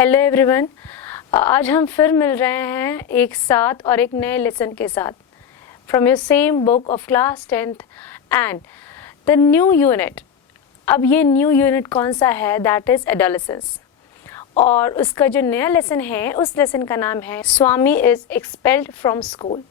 Hello everyone. आज हम फिर मिल रहे हैं एक साथ और एक नए लेसन के साथ from your same book of class 10th and the new unit. अब ये न्यू यूनिट कौन सा है? That is adolescence. और उसका जो नया लेसन है उस लेसन का नाम है Swami is expelled from school.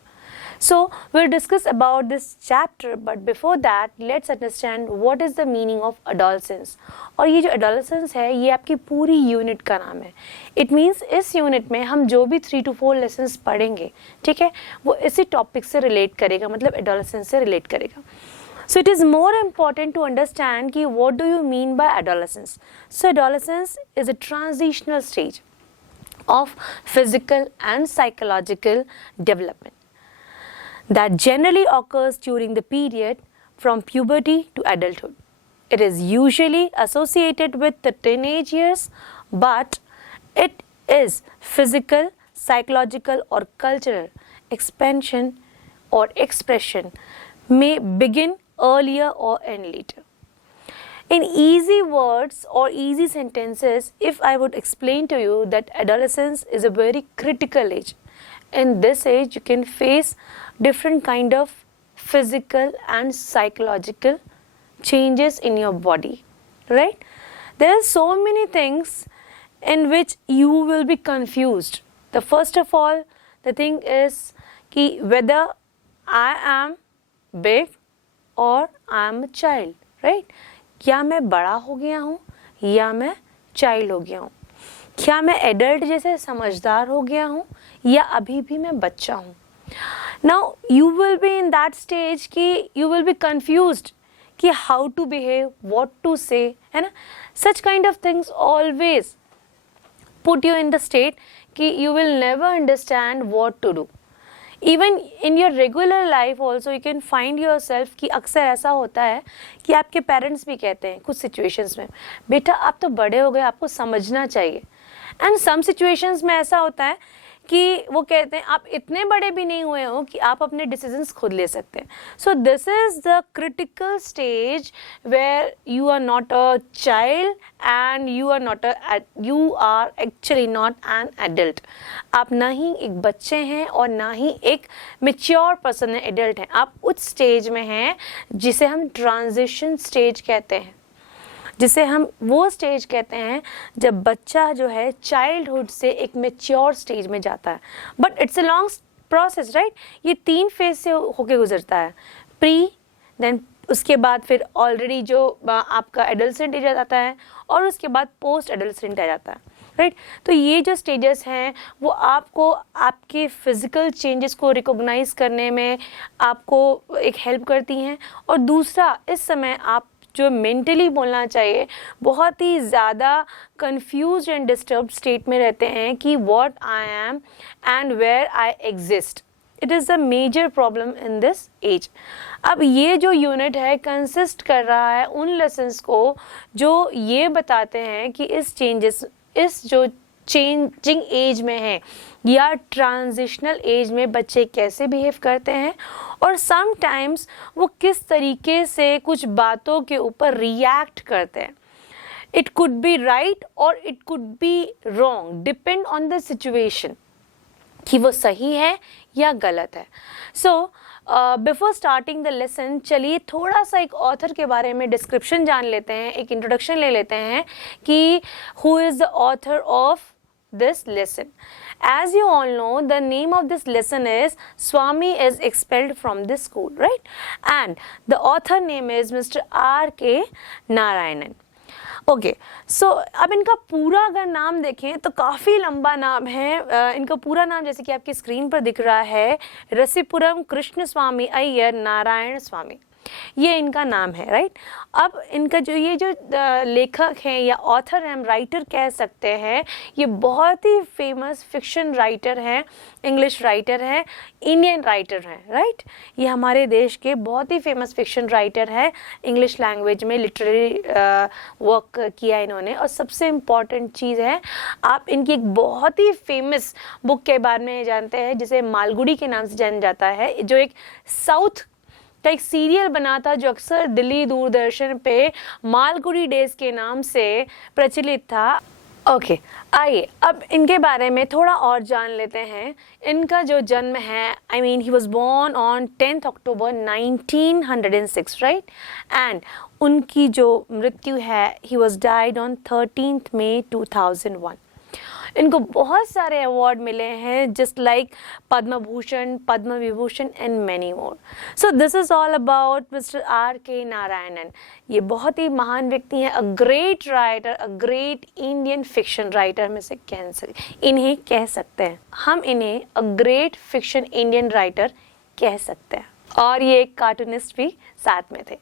So we'll discuss about this chapter, but before that let's understand what is the meaning of adolescence. और ये जो adolescence है ये आपकी पूरी यूनिट का नाम है. It means इस यूनिट में हम जो भी 3 to 4 lessons पढ़ेंगे, ठीक है, वो इसी टॉपिक से रिलेट करेगा, मतलब adolescence से रिलेट करेगा. So it is more important to understand कि what do you mean by adolescence. So adolescence is a transitional stage of physical and psychological development that generally occurs during the period from puberty to adulthood. It is usually associated with the teenage years, but it is physical, psychological or cultural expansion or expression may begin earlier or end later. In easy words or easy sentences, if I would explain to you that adolescence is a very critical age. In this age you can face different kind of physical and psychological changes in your body, right? There are so many things in which you will be confused. The first of all, the thing is कि whether I am big or I am a child, right? क्या मैं बड़ा हो गया हूँ या मैं child हो गया हूँ? क्या मैं एडल्ट जैसे समझदार हो गया हूँ या अभी भी मैं बच्चा हूँ? Now you will be in that stage कि यू विल बी कंफ्यूज्ड कि how to behave, what to say, है ना? Such kind of things always put you in the state कि you will never understand what to do. Even in your regular life also you can find yourself कि अक्सर ऐसा होता है कि आपके पेरेंट्स भी कहते हैं कुछ सिचुएशंस में, बेटा आप तो बड़े हो गए, आपको समझना चाहिए. एंड सम सिचुएशंस में ऐसा होता है कि वो कहते हैं आप इतने बड़े भी नहीं हुए हो कि आप अपने डिसीजंस खुद ले सकते हैं. So this is the critical stage where you are not a child and you are actually not an adult. आप ना ही एक बच्चे हैं और ना ही एक मेच्योर पर्सन है, एडल्ट हैं. आप उस स्टेज में हैं जिसे हम ट्रांजिशन स्टेज कहते हैं, जिसे हम वो स्टेज कहते हैं जब बच्चा जो है चाइल्डहुड से एक मेच्योर स्टेज में जाता है. But it's a long process, right? ये 3 फेज से होके गुजरता है. प्री, देन उसके बाद फिर ऑलरेडी जो आपका एडोलेसेंट एज आ जाता है और उसके बाद पोस्ट एडोलेसेंट आ जाता है, राइट? तो ये जो स्टेजेस हैं वो आपको आपके फिजिकल चेंजेस को रिकॉग्नाइज करने में आपको एक हेल्प करती हैं. और दूसरा, इस समय आप जो मेंटली बोलना चाहिए बहुत ही ज़्यादा कंफ्यूज्ड एंड डिस्टर्ब्ड स्टेट में रहते हैं कि what I am and where I exist. It is a major problem in this age. अब ये जो यूनिट है कंसिस्ट कर रहा है उन लेसन्स को जो ये बताते हैं कि इस जो चेंजिंग एज में है या ट्रांजिशनल एज में बच्चे कैसे बिहेव करते हैं और समटाइम्स वो किस तरीके से कुछ बातों के ऊपर रिएक्ट करते हैं. इट कुड बी राइट और it could be wrong, depend on the situation कि वो सही है या गलत है. So before starting the lesson चलिए थोड़ा सा एक ऑथर के बारे में डिस्क्रिप्शन जान लेते हैं, एक इंट्रोडक्शन ले लेते हैं कि who is the author of this lesson. As you all know, the name of this lesson is Swami is expelled from this school, right? And the author name is Mr. R.K. Narayanan. Okay, so अब इनका पूरा अगर नाम देखें तो काफ़ी लंबा नाम है. इनका पूरा नाम जैसे कि आपकी स्क्रीन पर दिख रहा है, रसीपुरम कृष्ण स्वामी अय्यर नारायण स्वामी, ये इनका नाम है, राइट? अब इनका जो ये जो लेखक हैं या ऑथर हैं, हम राइटर कह सकते हैं, ये बहुत ही फेमस फिक्शन राइटर हैं, इंग्लिश राइटर हैं, इंडियन राइटर हैं, राइट? ये हमारे देश के बहुत ही फेमस फिक्शन राइटर हैं, इंग्लिश लैंग्वेज में लिटरेरी वर्क किया इन्होंने. और सबसे इम्पॉर्टेंट चीज़ है, आप इनकी एक बहुत ही फेमस बुक के बारे में जानते हैं जिसे मालगुडी के नाम से जाना जाता है, जो एक साउथ का एक सीरियल बना था जो अक्सर दिल्ली दूरदर्शन पे मालगुडी डेज के नाम से प्रचलित था. ओके आइए अब इनके बारे में थोड़ा और जान लेते हैं। इनका जो जन्म है, I mean he was born on 10th October 1906, right? And उनकी जो मृत्यु है, he was died on 13th May 2001। इनको बहुत सारे अवार्ड मिले हैं, just like Padma Bhushan, Padma Vibhushan and many more. So this is all about mister R.K. Narayanan. ये बहुत ही महान व्यक्ति हैं, a great writer, a great Indian fiction writer में से इन्हें कह सकते हैं हम, इन्हें a great fiction Indian writer कह सकते हैं। और ये एक कार्टूनिस्ट भी साथ में थे।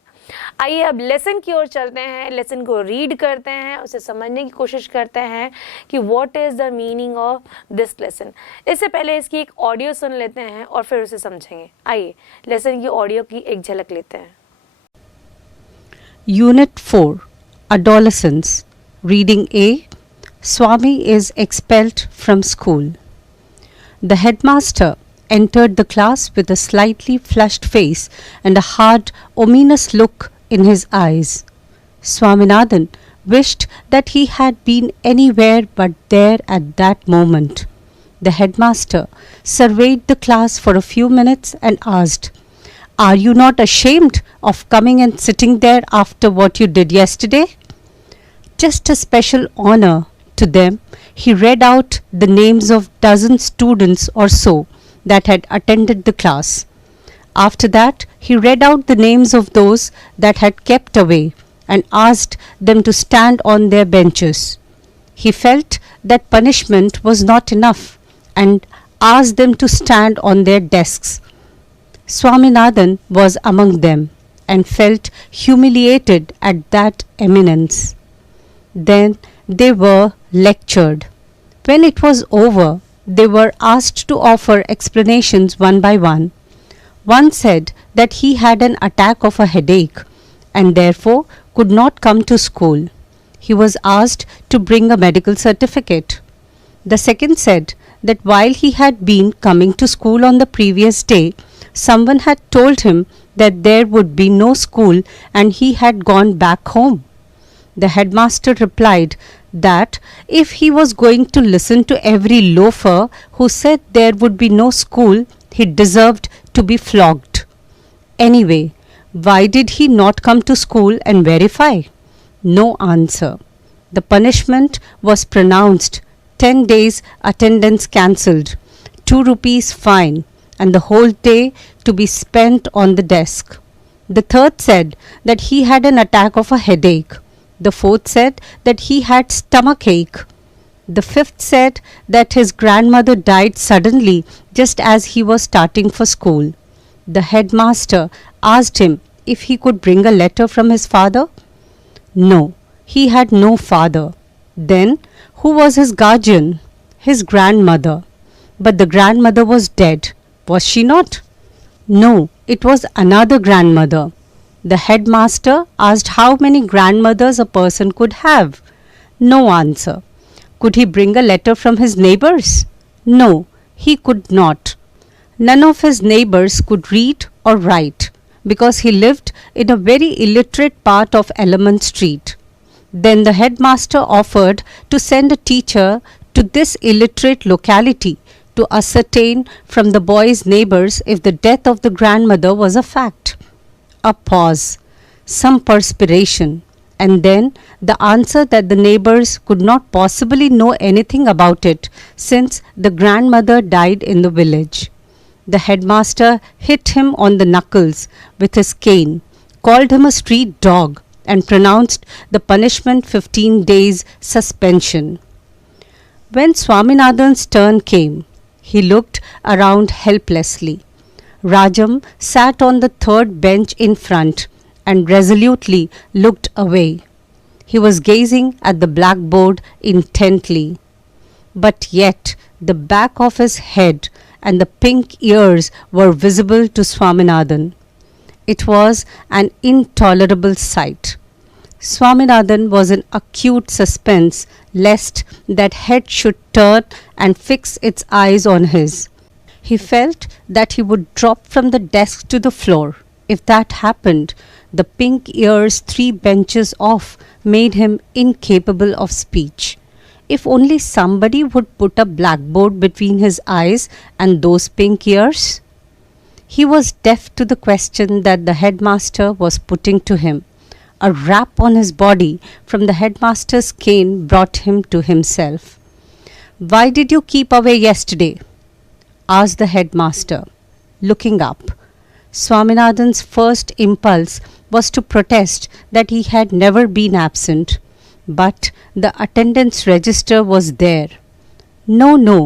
आइए अब लेसन की ओर चलते हैं, लेसन को रीड करते हैं, उसे समझने की कोशिश करते हैं कि what is the meaning of this lesson. इससे पहले इसकी एक ऑडियो सुन लेते हैं और फिर उसे समझेंगे। आइए लेसन की ऑडियो की एक झलक लेते हैं। Unit 4 Adolescence. Reading A. Swami is expelled from school. The headmaster entered the class with a slightly flushed face and a hard, ominous look in his eyes. Swaminathan wished that he had been anywhere but there at that moment. The headmaster surveyed the class for a few minutes and asked, "Are you not ashamed of coming and sitting there after what you did yesterday?" Just a special honor to them, he read out the names of dozen students or so that had attended the class. After that, he read out the names of those that had kept away and asked them to stand on their benches. He felt that punishment was not enough and asked them to stand on their desks. Swaminathan was among them and felt humiliated at that eminence. Then they were lectured. When it was over, they were asked to offer explanations one by one. One said that he had an attack of a headache and therefore could not come to school. He was asked to bring a medical certificate. The second said that while he had been coming to school on the previous day, someone had told him that there would be no school and he had gone back home. The headmaster replied that if he was going to listen to every loafer who said there would be no school, he deserved to be flogged. Anyway, why did he not come to school and verify? No answer. The punishment was pronounced: 10 days attendance cancelled, 2 rupees fine, and the whole day to be spent on the desk. The third said that he had an attack of a headache. The fourth said that he had stomachache. The fifth said that his grandmother died suddenly just as he was starting for school. The headmaster asked him if he could bring a letter from his father. No, he had no father. Then who was his guardian? His grandmother. But the grandmother was dead, was she not? No, it was another grandmother. The headmaster asked how many grandmothers a person could have. No answer. Could he bring a letter from his neighbors? No, he could not. None of his neighbors could read or write because he lived in a very illiterate part of Element Street. Then the headmaster offered to send a teacher to this illiterate locality to ascertain from the boy's neighbors if the death of the grandmother was a fact. A pause, some perspiration, and then the answer that the neighbors could not possibly know anything about it since the grandmother died in the village. The headmaster hit him on the knuckles with his cane, called him a street dog, and pronounced the punishment 15 days suspension. When Swaminathan's turn came, he looked around helplessly. Rajam sat on the third bench in front and resolutely looked away. He was gazing at the blackboard intently. But yet the back of his head and the pink ears were visible to Swaminathan. It was an intolerable sight. Swaminathan was in acute suspense lest that head should turn and fix its eyes on his. He felt that he would drop from the desk to the floor. If that happened, the pink ears 3 benches off made him incapable of speech. If only somebody would put a blackboard between his eyes and those pink ears. He was deaf to the question that the headmaster was putting to him. A rap on his body from the headmaster's cane brought him to himself. "Why did you keep away yesterday?" asked the headmaster, looking up. Swaminathan's first impulse was to protest that he had never been absent, but the attendance register was there. No,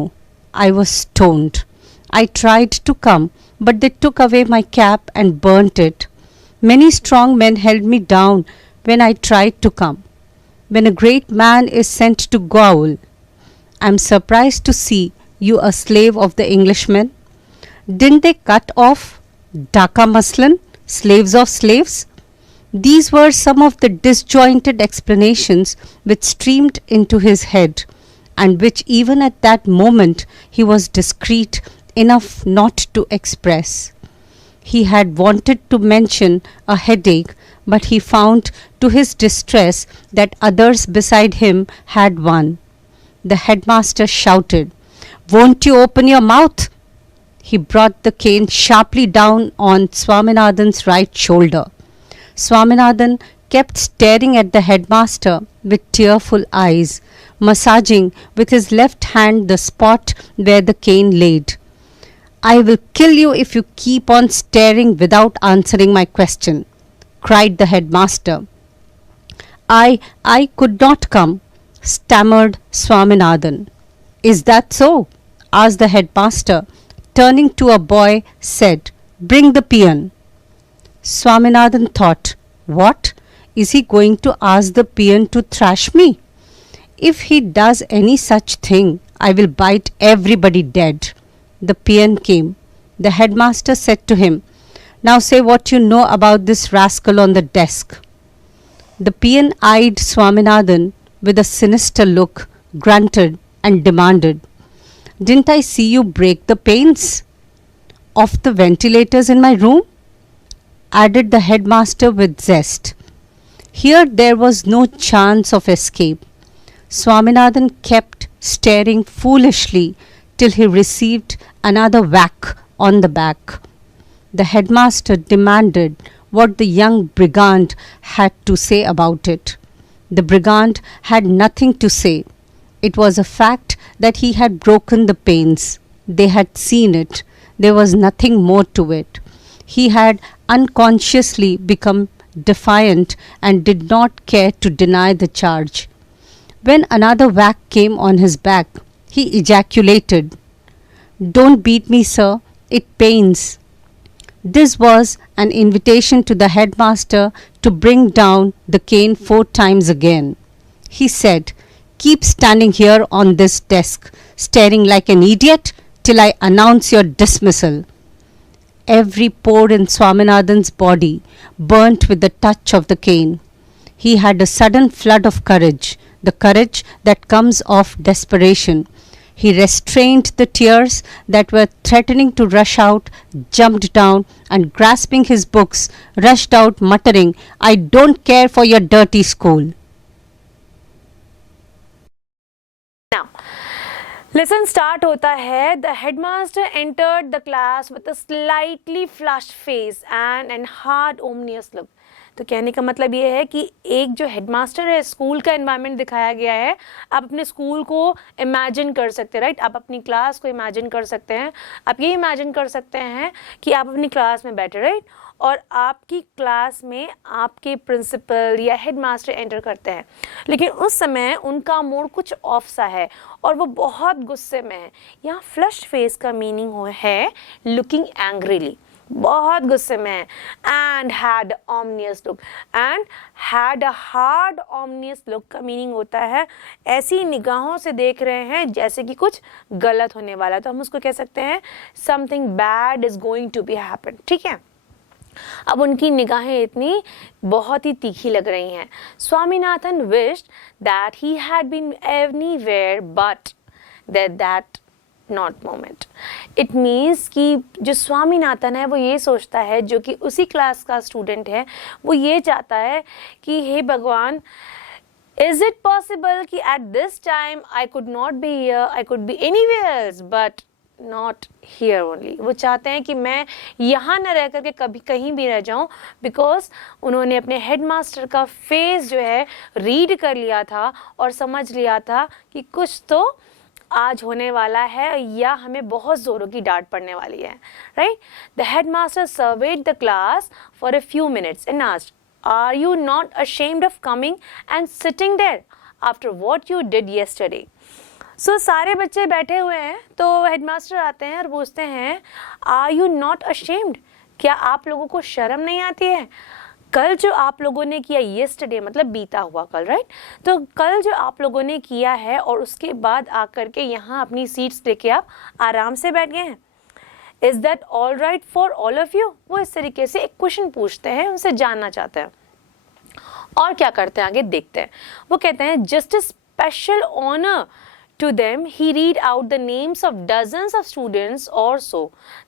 I was stoned. I tried to come, but they took away my cap and burnt it. Many strong men held me down when I tried to come. When a great man is sent to gaol, I am surprised to see you a slave of the Englishmen. Didn't they cut off Dhaka muslin, slaves of slaves? These were some of the disjointed explanations which streamed into his head, and which even at that moment he was discreet enough not to express. He had wanted to mention a headache, but he found to his distress that others beside him had one. The headmaster shouted, "Won't you open your mouth?" He brought the cane sharply down on Swaminathan's right shoulder. Swaminathan kept staring at the headmaster with tearful eyes, massaging with his left hand the spot where the cane laid. "I will kill you if you keep on staring without answering my question," cried the headmaster. I could not come," stammered Swaminathan. "Is that so?" asked the headmaster, turning to a boy, said, "Bring the peon." Swaminathan thought, "What? Is he going to ask the peon to thrash me? If he does any such thing, I will bite everybody dead." The peon came. The headmaster said to him, "Now say what you know about this rascal on the desk." The peon eyed Swaminathan with a sinister look, grunted, and demanded, "Didn't I see you break the panes of the ventilators in my room?" added the headmaster with zest. Here there was no chance of escape. Swaminathan kept staring foolishly till he received another whack on the back. The headmaster demanded what the young brigand had to say about it. The brigand had nothing to say. It was a fact that he had broken the panes. They had seen it. There was nothing more to it. He had unconsciously become defiant and did not care to deny the charge. When another whack came on his back, he ejaculated, "Don't beat me, sir. It pains." This was an invitation to the headmaster to bring down the cane 4 times again. He said, "Keep standing here on this desk, staring like an idiot, till I announce your dismissal." Every pore in Swaminathan's body burnt with the touch of the cane. He had a sudden flood of courage, the courage that comes of desperation. He restrained the tears that were threatening to rush out, jumped down, and grasping his books, rushed out muttering, "I don't care for your dirty school." Now, lesson start होता है. The headmaster entered the class with a slightly flushed face and an hard ominous look. तो कहने का मतलब ये है कि एक जो हेडमास्टर है, स्कूल का एनवायरनमेंट दिखाया गया है. आप अपने स्कूल को इमेजिन कर सकते हैं, राइट. आप अपनी क्लास को इमेजिन कर सकते हैं. आप ये इमेजिन कर सकते हैं कि आप अपनी क्लास में बैठे, राइट, और आपकी क्लास में आपके प्रिंसिपल या हेडमास्टर एंटर करते हैं. लेकिन उस समय उनका मूड कुछ ऑफ सा है और वो बहुत गुस्से में है. यहाँ फ्लश फेस का मीनिंग है लुकिंग एंग्रीली, बहुत गुस्से में है. And had ominous look, and had a hard ominous look का मीनिंग होता है ऐसी निगाहों से देख रहे हैं जैसे कि कुछ गलत होने वाला है. तो हम उसको कह सकते हैं something bad is going to be happen. ठीक है. अब उनकी निगाहें इतनी बहुत ही तीखी लग रही हैं. Swaminathan wished that he had been anywhere but that not moment. It means कि जो स्वामीनाथन है वो ये सोचता है, जो कि उसी क्लास का स्टूडेंट है, वो ये चाहता है कि हे भगवान, Is it possible कि at this time I could not be here, I could be anywhere else, but not here only. वो चाहते हैं कि मैं यहाँ न रह करके कभी कहीं भी रह जाऊँ, बिकॉज उन्होंने अपने हेडमास्टर का फेस जो है रीड कर लिया था और समझ लिया था कि कुछ तो आज होने वाला है या हमें बहुत ज़ोरों की डांट पड़ने वाली है, right. The headmaster served the class for a few minutes and asked, Are you not ashamed of coming and sitting there after what you did yesterday? So सारे बच्चे बैठे हुए हैं तो हेडमास्टर आते हैं और पूछते हैं, Are you not ashamed? क्या आप लोगों को शर्म नहीं आती है? कल जो आप लोगों ने किया, yesterday मतलब बीता हुआ कल, राइट. तो कल जो आप लोगों ने किया है और उसके बाद आकर के यहाँ अपनी सीट्स लेके आप आराम से बैठ गए हैं. Is that all right for all of you? वो इस तरीके से एक क्वेश्चन पूछते हैं, उनसे जानना चाहते हैं. और क्या करते हैं आगे देखते हैं. वो कहते हैं, just a special honor to them, he read out the names of dozens of students or so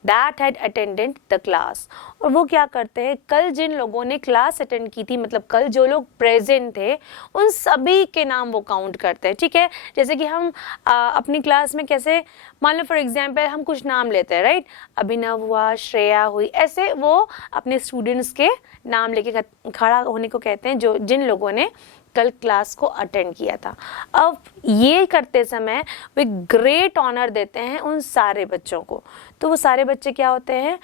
that had attended the class. और वो क्या करते हैं, कल जिन लोगों ने क्लास अटेंड की थी, मतलब कल जो लोग प्रेजेंट थे, उन सभी के नाम वो काउंट करते हैं. ठीक है, जैसे कि हम अपनी क्लास में कैसे, मान लो फॉर एग्जाम्पल हम कुछ नाम लेते हैं, राइट. अभिनव हुआ, श्रेया हुई, ऐसे वो अपने स्टूडेंट्स के नाम लेके खड़ा होने को कहते हैं, जो जिन लोगों ने कल क्लास को अटेंड किया था. अब ये करते समय वे ग्रेट ऑनर देते हैं उन सारे बच्चों को. तो वो सारे बच्चे क्या होते हैं,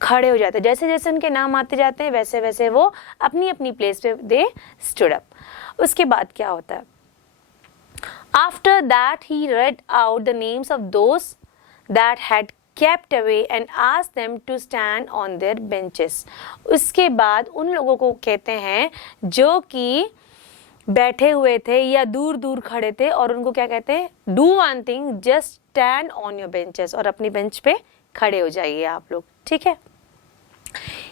खड़े हो जाते हैं. जैसे जैसे उनके नाम आते जाते हैं वैसे वैसे वो अपनी अपनी प्लेस पे दे स्टूड अप. उसके बाद क्या होता है, after that he red out the names of those that had kept away and asked them to stand on their benches. उसके बाद उन लोगों को कहते हैं जो कि बैठे हुए थे या दूर दूर खड़े थे, और उनको क्या कहते हैं, do one thing, just stand on your benches, और अपनी बेंच पे खड़े हो जाइए आप लोग. ठीक है.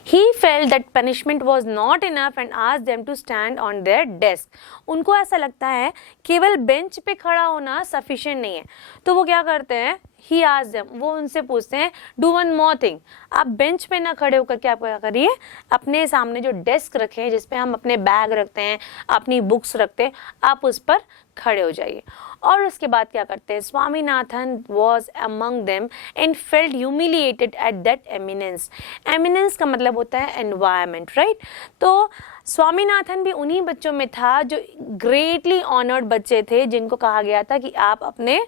He felt that punishment was not enough and asked them to stand on their desk. उनको ऐसा लगता है केवल बेंच पे खड़ा होना सफिशिएंट नहीं है, तो वो क्या करते हैं, ही आस्क्ड देम, वो उनसे पूछते हैं, डू वन मोर थिंग, आप बेंच पे ना खड़े होकर के आप क्या करिए, अपने सामने जो डेस्क रखे हैं जिसपे हम अपने बैग रखते हैं, अपनी बुक्स रखते हैं, आप उस पर खड़े हो जाइए. और उसके बाद क्या करते हैं, Swaminathan was among them and felt humiliated at that eminence. Eminence का मतलब होता है एनवायरमेंट, राइट. तो स्वामीनाथन भी उन्हीं बच्चों में था जो ग्रेटली ऑनर्ड बच्चे थे, जिनको कहा गया था कि आप अपने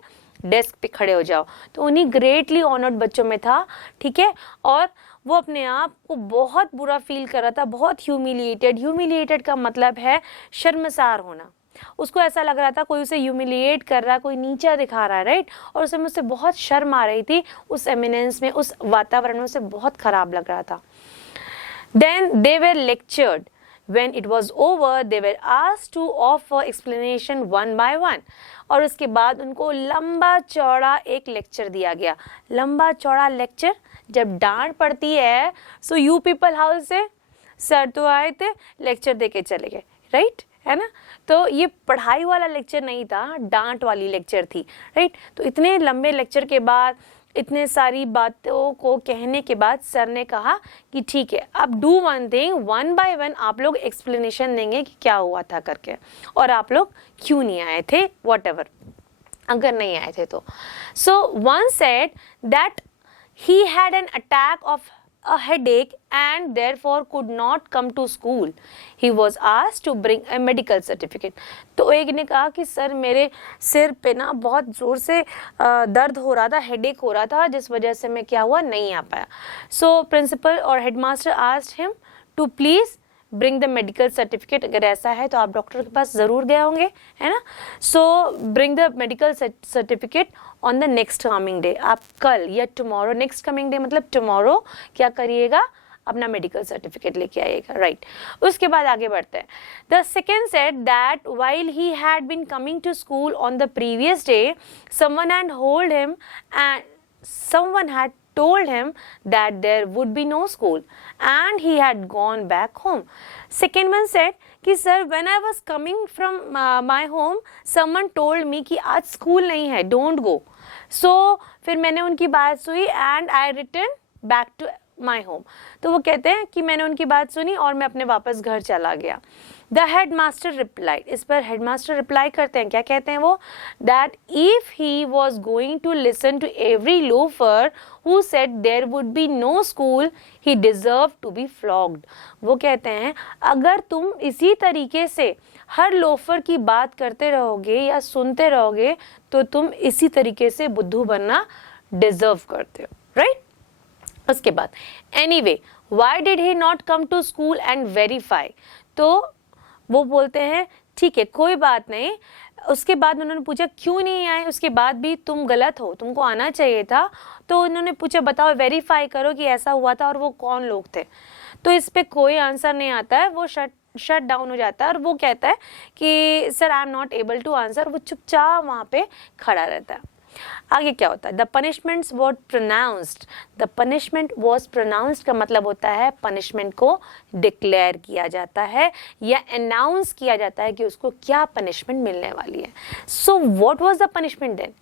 डेस्क पे खड़े हो जाओ. तो उन्हीं ग्रेटली ऑनर्ड बच्चों में था. ठीक है. और वो अपने आप को बहुत बुरा फील कर रहा था, बहुत ह्यूमिलिएटेड. ह्यूमिलिएटेड का मतलब है शर्मसार होना. उसको ऐसा लग रहा था कोई उसे ह्यूमिलिएट कर रहा है, कोई नीचा दिखा रहा है, राइट. और उसे मुझसे बहुत शर्म आ रही थी उस एमिनेंस में, उस वातावरण में उसे बहुत खराब लग रहा था. Then they were lectured. When it was over, they were asked to offer explanation one by one. और उसके बाद उनको लंबा चौड़ा एक लेक्चर दिया गया. लंबा चौड़ा लेक्चर, जब डांट पड़ती है, सो यू पीपल हाउस से सर तो आए थे, लेक्चर देके चले गए, राइट, है ना. तो ये पढ़ाई वाला लेक्चर नहीं था, डांट वाली लेक्चर थी, राइट. तो इतने लंबे लेक्चर के बाद, इतने सारी बातों को कहने के बाद सर ने कहा कि ठीक है, अब do one thing, one by one आप लोग एक्सप्लेनेशन देंगे कि क्या हुआ था करके, और आप लोग क्यों नहीं आए थे, वॉट एवर, अगर नहीं आए थे तो. So one said that he had an attack of a headache and therefore could not come to school. He was asked to bring a medical certificate. तो एक ने कहा कि सर मेरे सिर पे ना बहुत जोर से दर्द हो रहा था, हेडेक हो रहा था, जिस वजह से मैं क्या हुआ, नहीं आ पाया. सो प्रिंसिपल और headmaster asked him to please bring the medical certificate. अगर ऐसा है तो आप डॉक्टर के पास ज़रूर गए होंगे, है ना. सो bring the medical certificate on the next coming day. आप कल या टुमारो, नेक्स्ट कमिंग डे मतलब टुमारो, क्या करिएगा, अपना मेडिकल सर्टिफिकेट लेके आइएगा, राइट. उसके बाद आगे बढ़ते हैं. The second said that while he had been coming to school on the previous day, someone had hold him and someone had told him that there would be no school and he had gone back home. Second one said कि sir when I was coming from my home someone told me कि आज school नहीं है, don't go. So फिर मैंने उनकी बात सुनी and I returned back to my home. तो वो कहते हैं कि मैंने उनकी बात सुनी और मैं अपने वापस घर चला गया. द हेडमास्टर रिप्लाइड, इस पर हेडमास्टर रिप्लाई करते हैं, क्या कहते हैं वो, that if he was going to listen to every loafer who said there would be no school he deserve to be flogged. वो कहते हैं अगर तुम इसी तरीके से हर लोफर की बात करते रहोगे या सुनते रहोगे तो तुम इसी तरीके से बुद्धू बनना डिजर्व करते हो, राइट। उसके बाद anyway why did he not come to school and verify, तो वो बोलते हैं ठीक है कोई बात नहीं। उसके बाद उन्होंने पूछा क्यों नहीं आए, उसके बाद भी तुम गलत हो, तुमको आना चाहिए था। तो उन्होंने पूछा बताओ वेरीफाई करो कि ऐसा हुआ था और वो कौन लोग थे। तो इस पे कोई आंसर नहीं आता है, वो शट डाउन हो जाता है और वो कहता है कि sir I am not able to answer. वो चुपचाप वहाँ पे खड़ा रहता है। आगे क्या होता है, the punishments was pronounced, the punishment was pronounced का मतलब होता है पनिशमेंट को डिक्लेयर किया जाता है या अनाउंस किया जाता है कि उसको क्या पनिशमेंट मिलने वाली है। So what was the punishment then,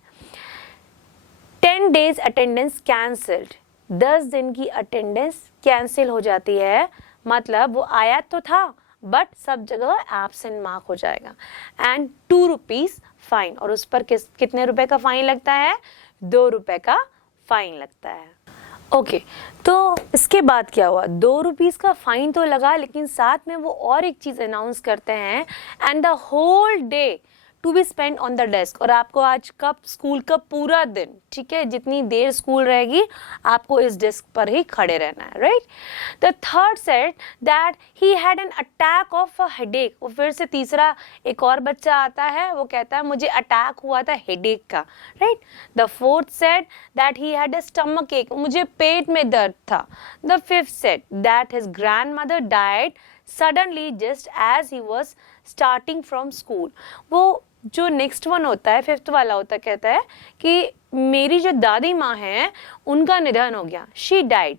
10 days attendance cancelled, 10 दिन की अटेंडेंस कैंसिल हो जाती है। मतलब वो आया तो था बट सब जगह एब्सेंट मार्क हो जाएगा। एंड 2 रुपीज फाइन, और उस पर कितने रुपए का फाइन लगता है, 2 रुपए का फाइन लगता है। ओके तो इसके बाद क्या हुआ, 2 रुपीज का फाइन तो लगा लेकिन साथ में वो और एक चीज अनाउंस करते हैं, and the whole day to be spend on the desk, और आपको आज कब स्कूल का पूरा दिन, ठीक है, जितनी देर स्कूल रहेगी आपको इस डेस्क पर ही खड़े रहना है, right. The third said that he had an attack of a headache, और फिर से तीसरा एक और बच्चा आता है, वो कहता है मुझे अटैक हुआ था हेडेक का, right. The fourth said that he had a stomach ache, मुझे पेट में दर्द था। The fifth said that his grandmother died suddenly just as he was starting from school. वो जो नेक्स्ट वन होता है, फिफ्थ वाला होता है, कहता है कि मेरी जो दादी माँ है उनका निधन हो गया, शी डाइड।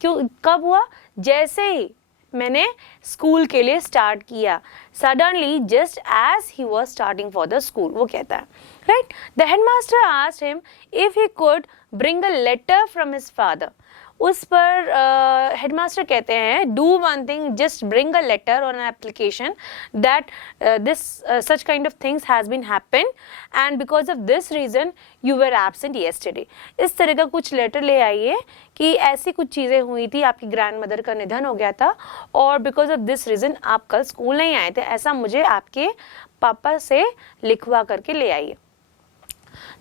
क्यों, कब हुआ, जैसे ही मैंने स्कूल के लिए स्टार्ट किया, suddenly just as he was starting for the school, वो कहता है, right. The headmaster asked him if he could bring a letter from his father. उस पर हेडमास्टर कहते हैं do one thing, just bring a letter और an application that this such kind of things has been happen and because of this reason you were absent yesterday. इस तरह का कुछ letter ले आइए कि ऐसी कुछ चीज़ें हुई थी, आपकी ग्रैंड मदर का निधन हो गया था और बिकॉज ऑफ दिस रीजन आप कल स्कूल नहीं आए थे, ऐसा मुझे आपके पापा से लिखवा करके ले आइए।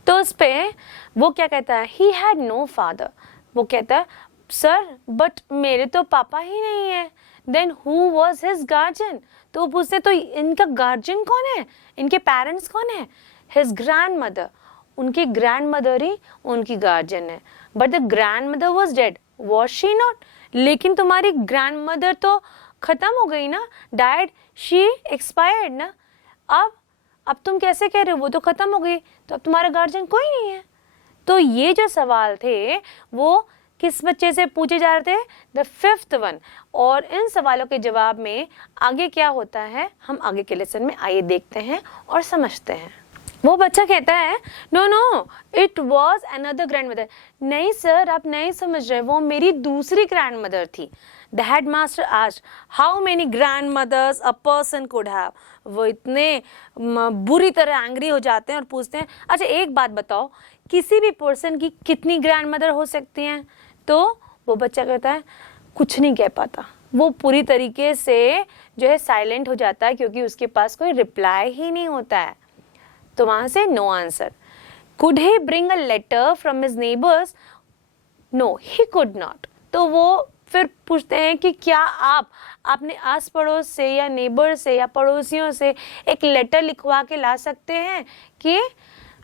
तो उस पे वो क्या कहता है, ही हैड नो फादर। वो कहता है सर बट मेरे तो पापा ही नहीं है। Then who was his guardian, तो वो पूछते तो इनका गार्जियन कौन है, इनके पेरेंट्स कौन है, हिज ग्रैंड मदर, उनकी ग्रैंड मदर ही उनकी गार्जियन है। But the grand mother was dead, was she not, लेकिन तुम्हारी ग्रैंड मदर तो खत्म हो गई ना, डाइड, शी एक्सपायर्ड ना। अब तुम कैसे कह रहे हो वो तो खत्म हो गई, तो अब तुम्हारा गार्जियन कोई नहीं है। तो ये जो सवाल थे वो किस बच्चे से पूछे जा रहे थे, द फिफ्थ वन। और इन सवालों के जवाब में आगे क्या होता है हम आगे के लेसन में आइए देखते हैं और समझते हैं। वो बच्चा कहता है no no it was another grand mother. नहीं सर आप नहीं समझ रहे, वो मेरी दूसरी ग्रैंड मदर थी। The headmaster asked how many grand mothers a person could have. वो इतने बुरी तरह एंग्री हो जाते हैं और पूछते हैं अच्छा एक बात बताओ, किसी भी पर्सन की कितनी ग्रैंड मदर हो सकती हैं। तो वो बच्चा कहता है कुछ नहीं कह पाता, वो पूरी तरीके से जो है साइलेंट हो जाता है क्योंकि उसके पास कोई रिप्लाई ही नहीं होता है। तो वहां से no answer. Could he bring a letter from his neighbours, no he could not. तो वो फिर पूछते हैं कि क्या आप अपने आस पड़ोस से या नेबर से या पड़ोसियों से एक लेटर लिखवा के ला सकते हैं कि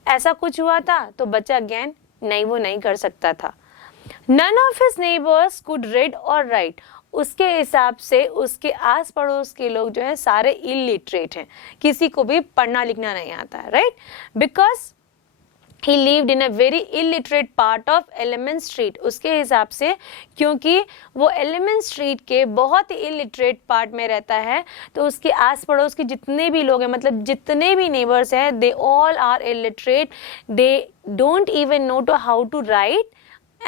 ऐसा कुछ हुआ था। तो बच्चा अगेन नहीं, वो नहीं कर सकता था। None of his neighbors could read or write. उसके हिसाब से उसके आस पड़ोस के लोग जो है सारे इलिटरेट हैं, किसी को भी पढ़ना लिखना नहीं आता है, right. Because he lived in a very illiterate part of Element Street. उसके हिसाब से क्योंकि वो Element Street के बहुत ही illiterate part में रहता है, तो उसके आस पड़ोस के जितने भी लोग हैं, मतलब जितने भी neighbors हैं, they all are illiterate. They don't even know to how to write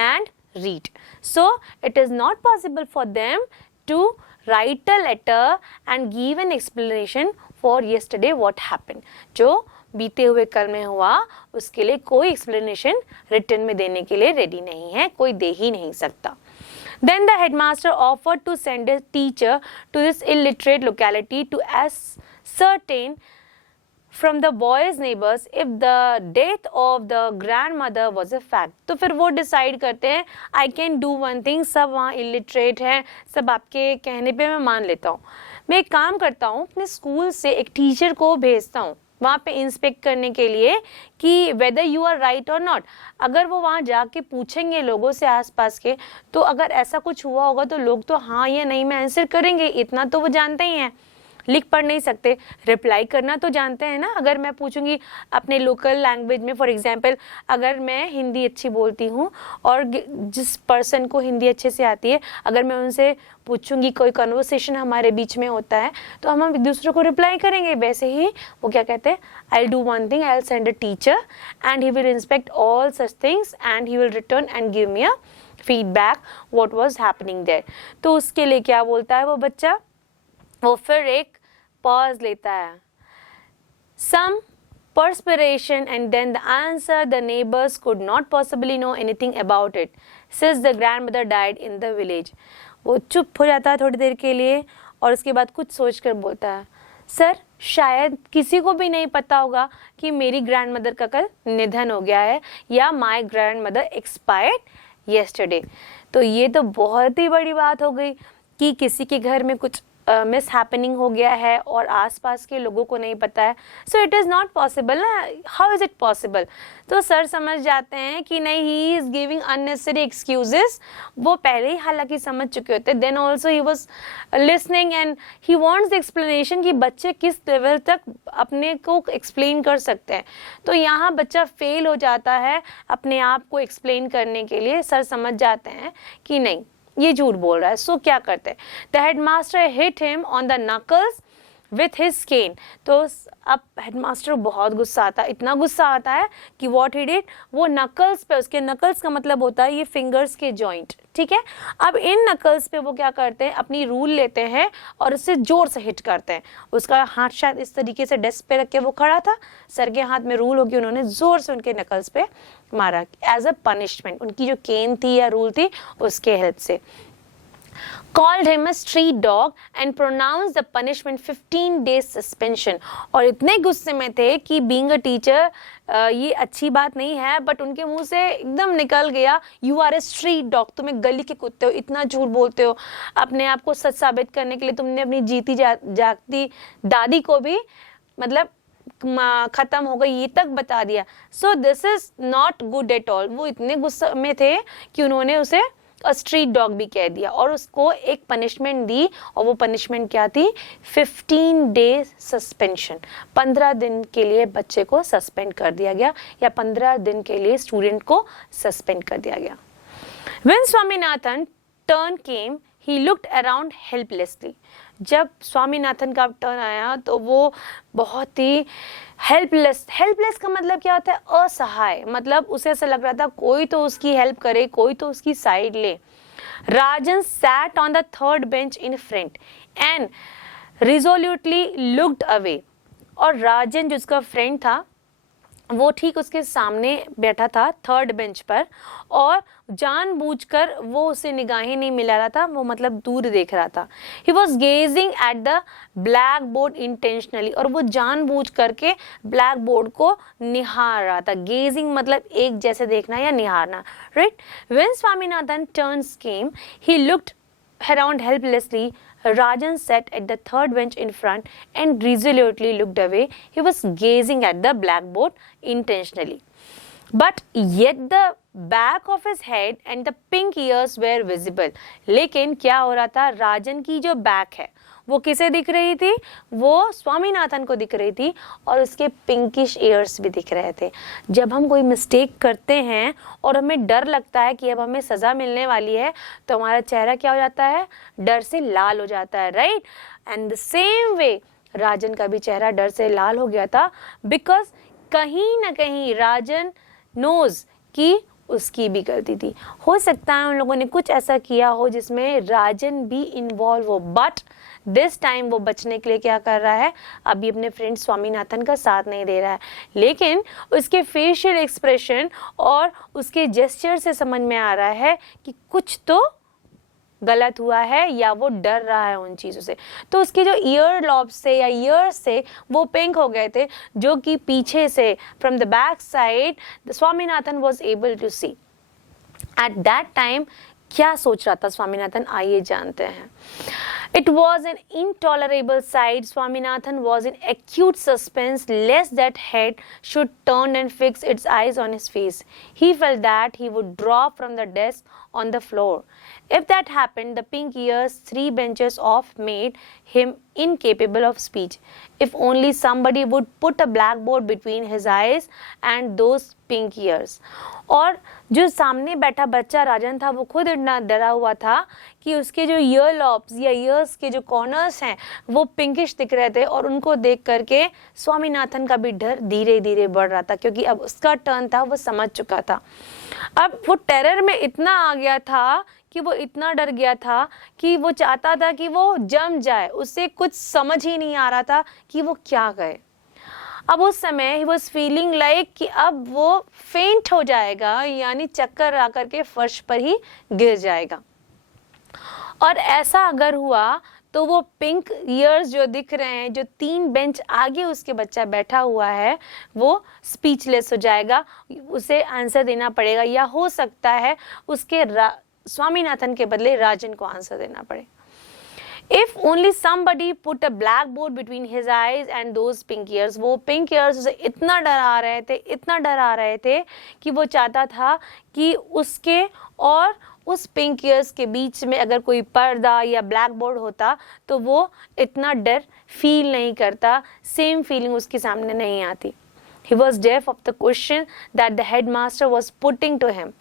and read. So it is not possible for them to write a letter and give an explanation for yesterday what happened. जो बीते हुए कल में हुआ उसके लिए कोई explanation return में देने के लिए रेडी नहीं है, कोई दे ही नहीं सकता. Then the headmaster offered to send a teacher to this illiterate locality to ascertain from the boy's neighbors if the death of the grandmother was a fact. तो फिर वो डिसाइड करते हैं I can do one thing. सब वहाँ illiterate हैं, सब आपके कहने पे मैं मान लेता हूँ. मैं एक काम करता हूँ, अपने स्कूल से एक टीचर को भेजता हूँ वहाँ पे इंस्पेक्ट करने के लिए कि वेदर यू आर राइट और नॉट. अगर वो वहाँ जाके पूछेंगे लोगों से आसपास के, तो अगर ऐसा कुछ हुआ होगा तो लोग तो हाँ या नहीं में आंसर करेंगे. इतना तो वो जानते ही हैं, लिख पढ़ नहीं सकते, रिप्लाई करना तो जानते हैं ना. अगर मैं पूछूंगी अपने लोकल लैंग्वेज में, फॉर एग्जांपल अगर मैं हिंदी अच्छी बोलती हूँ और जिस पर्सन को हिंदी अच्छे से आती है, अगर मैं उनसे पूछूंगी, कोई कन्वर्सेशन हमारे बीच में होता है, तो हम एक दूसरे को रिप्लाई करेंगे. वैसे ही वो क्या कहते हैं, I will do one thing, I will send a teacher and he will inspect all such things and he will return and give me a feedback what was happening there. तो उसके लिए क्या बोलता है वो बच्चा, वो फिर एक पॉज लेता है. Some perspiration and then the answer, the neighbors could not possibly know anything about it since the grandmother died in the village. वो चुप हो जाता है थोड़ी देर के लिए और उसके बाद कुछ सोच कर बोलता है, सर शायद किसी को भी नहीं पता होगा कि मेरी ग्रैंडमदर का कल निधन हो गया है या माय ग्रैंडमदर एक्सपायर्ड येस्टरडे. तो ये तो बहुत ही बड़ी बात हो गई कि किसी के घर में कुछ मिस हैपनिंग हो गया है और आसपास के लोगों को नहीं पता है. So it is not possible ना, हाउ इज़ इट पॉसिबल. तो सर समझ जाते हैं कि नहीं, he is giving unnecessary excuses. वो पहले ही हालांकि समझ चुके होते. Then also he was listening and he wants the explanation कि बच्चे किस लेवल तक अपने को एक्सप्लेन कर सकते हैं. तो यहाँ बच्चा फेल हो जाता है अपने आप को एक्सप्लेन करने के लिए. सर समझ जाते हैं कि नहीं, ये झूठ बोल रहा है. सो क्या करते हैं, the headmaster hit him on the knuckles with his cane. तो अब हेडमास्टर बहुत गुस्सा आता है, इतना गुस्सा आता है कि व्हाट ही डिड, वो नकल्स पे, उसके नकल्स का मतलब होता है ये फिंगर्स के जॉइंट, ठीक है. अब इन नकल्स पे वो क्या करते हैं, अपनी रूल लेते हैं और उससे जोर से हिट करते हैं. उसका हाथ शायद इस तरीके से डेस्क पे रख के वो खड़ा था, सर के हाथ में रूल होगी, उन्होंने जोर से उनके नकल्स पे मारा एज अ पनिशमेंट. उनकी जो केन थी या रूल थी उसके हेल्प से. Called him a street dog and pronounced the punishment 15 days suspension. और इतने गुस्से में थे कि being a teacher ये अच्छी बात नहीं है, बट उनके मुंह से एकदम निकल गया, you are a street dog. तुम्हें गली के कुत्ते हो, इतना झूठ बोलते हो. अपने आप को सच साबित करने के लिए तुमने अपनी जीती जागती दादी को भी मतलब खत्म हो गई ये तक बता दिया. सो this is not good at all. वो इतने गुस्से में थे कि उन्होंने उसे स्ट्रीट डॉग भी कह दिया और उसको एक पनिशमेंट दी. और वो पनिशमेंट क्या थी, 15 डेज सस्पेंशन. 15 दिन के लिए बच्चे को सस्पेंड कर दिया गया या 15 दिन के लिए स्टूडेंट को सस्पेंड कर दिया गया. When Swaminathan turn came, he looked around helplessly. जब स्वामीनाथन का टर्न आया तो वो बहुत ही हेल्पलेस का मतलब क्या होता है, असहाय. मतलब उसे ऐसा लग रहा था कोई तो उसकी हेल्प करे, कोई तो उसकी साइड ले. राजन sat on the third bench in front and resolutely looked away. और राजन जो उसका फ्रेंड था वो ठीक उसके सामने बैठा था थर्ड बेंच पर और जानबूझकर वो उसे निगाहें नहीं मिला रहा था, वो मतलब दूर देख रहा था. He was gazing at the black board intentionally. और वो जानबूझ करके ब्लैक बोर्ड को निहार रहा था. गेजिंग मतलब एक जैसे देखना या निहारना, right. When Swaminathan turns came, he looked around helplessly. Rajan sat at the third bench in front and resolutely looked away. He was gazing at the blackboard intentionally. But yet the back of his head and the pink ears were visible. लेकिन क्या हो रहा था, राजन की जो back है वो किसे दिख रही थी, वो स्वामीनाथन को दिख रही थी और उसके पिंकिश ईयर्स भी दिख रहे थे. जब हम कोई मिस्टेक करते हैं और हमें डर लगता है कि अब हमें सज़ा मिलने वाली है तो हमारा चेहरा क्या हो जाता है, डर से लाल हो जाता है, right. And the same way Rajan का भी चेहरा डर से लाल हो गया था, बिकॉज कहीं ना कहीं राजन नोज कि उसकी भी गलती थी। हो सकता है उन लोगों ने कुछ ऐसा किया हो जिसमें राजन भी इन्वॉल्व हो, बट दिस टाइम वो बचने के लिए क्या कर रहा है, अभी अपने फ्रेंड स्वामीनाथन का साथ नहीं दे रहा है। लेकिन उसके फेशियल एक्सप्रेशन और उसके जेस्चर से समझ में आ रहा है कि कुछ तो गलत हुआ है या वो डर रहा है उन चीज़ों से। तो उसके जो ईयर लॉब्स से या ईयर्स से वो पिंक हो गए थे, जो कि पीछे से from the back side Swaminathan was able to see. At that time क्या सोच रहा था स्वामीनाथन, आइए जानते हैं। It was an intolerable sight. Swaminathan was in acute suspense lest that head should turn and fix its eyes on his face. He felt that he would drop from the desk on the floor. If that happened, the pink ears 3 benches off made him incapable of speech. If only somebody would put a blackboard between his eyes and those pink ears. और जो सामने बैठा बच्चा राजन था वो खुद इतना डरा हुआ था कि उसके जो ईयर लॉब्स या ईयर्स के जो कॉर्नर्स हैं वो पिंकिश दिख रहे थे, और उनको देख करके स्वामीनाथन का भी डर धीरे धीरे बढ़ रहा था, क्योंकि अब उसका टर्न था, वो समझ चुका था। अब वो टेरर में इतना आ गया था कि वो इतना डर गया था कि वो चाहता था कि वो जम जाए, उससे कुछ समझ ही नहीं आ रहा था कि वो क्या करे। अब उस समय ही वॉज फीलिंग लाइक कि अब वो फेंट हो जाएगा, यानी चक्कर आकर के फर्श पर ही गिर जाएगा। और ऐसा अगर हुआ तो वो पिंक ईयर्स जो दिख रहे हैं, जो 3 बेंच आगे उसके बच्चा बैठा हुआ है, वो स्पीचलेस हो जाएगा, उसे आंसर देना पड़ेगा, या हो सकता है उसके स्वामीनाथन के बदले राजन को आंसर देना पड़े। If only somebody put a blackboard between his eyes and those pink ears, वो pink ears उसे इतना डरा रहे थे कि वो चाहता था कि उसके और उस पिंक ईयर्स के बीच में अगर कोई पर्दा या ब्लैक बोर्ड होता तो वो इतना डर फील नहीं करता, सेम फीलिंग उसके सामने नहीं आती। He was deaf of the question that the headmaster was putting to him.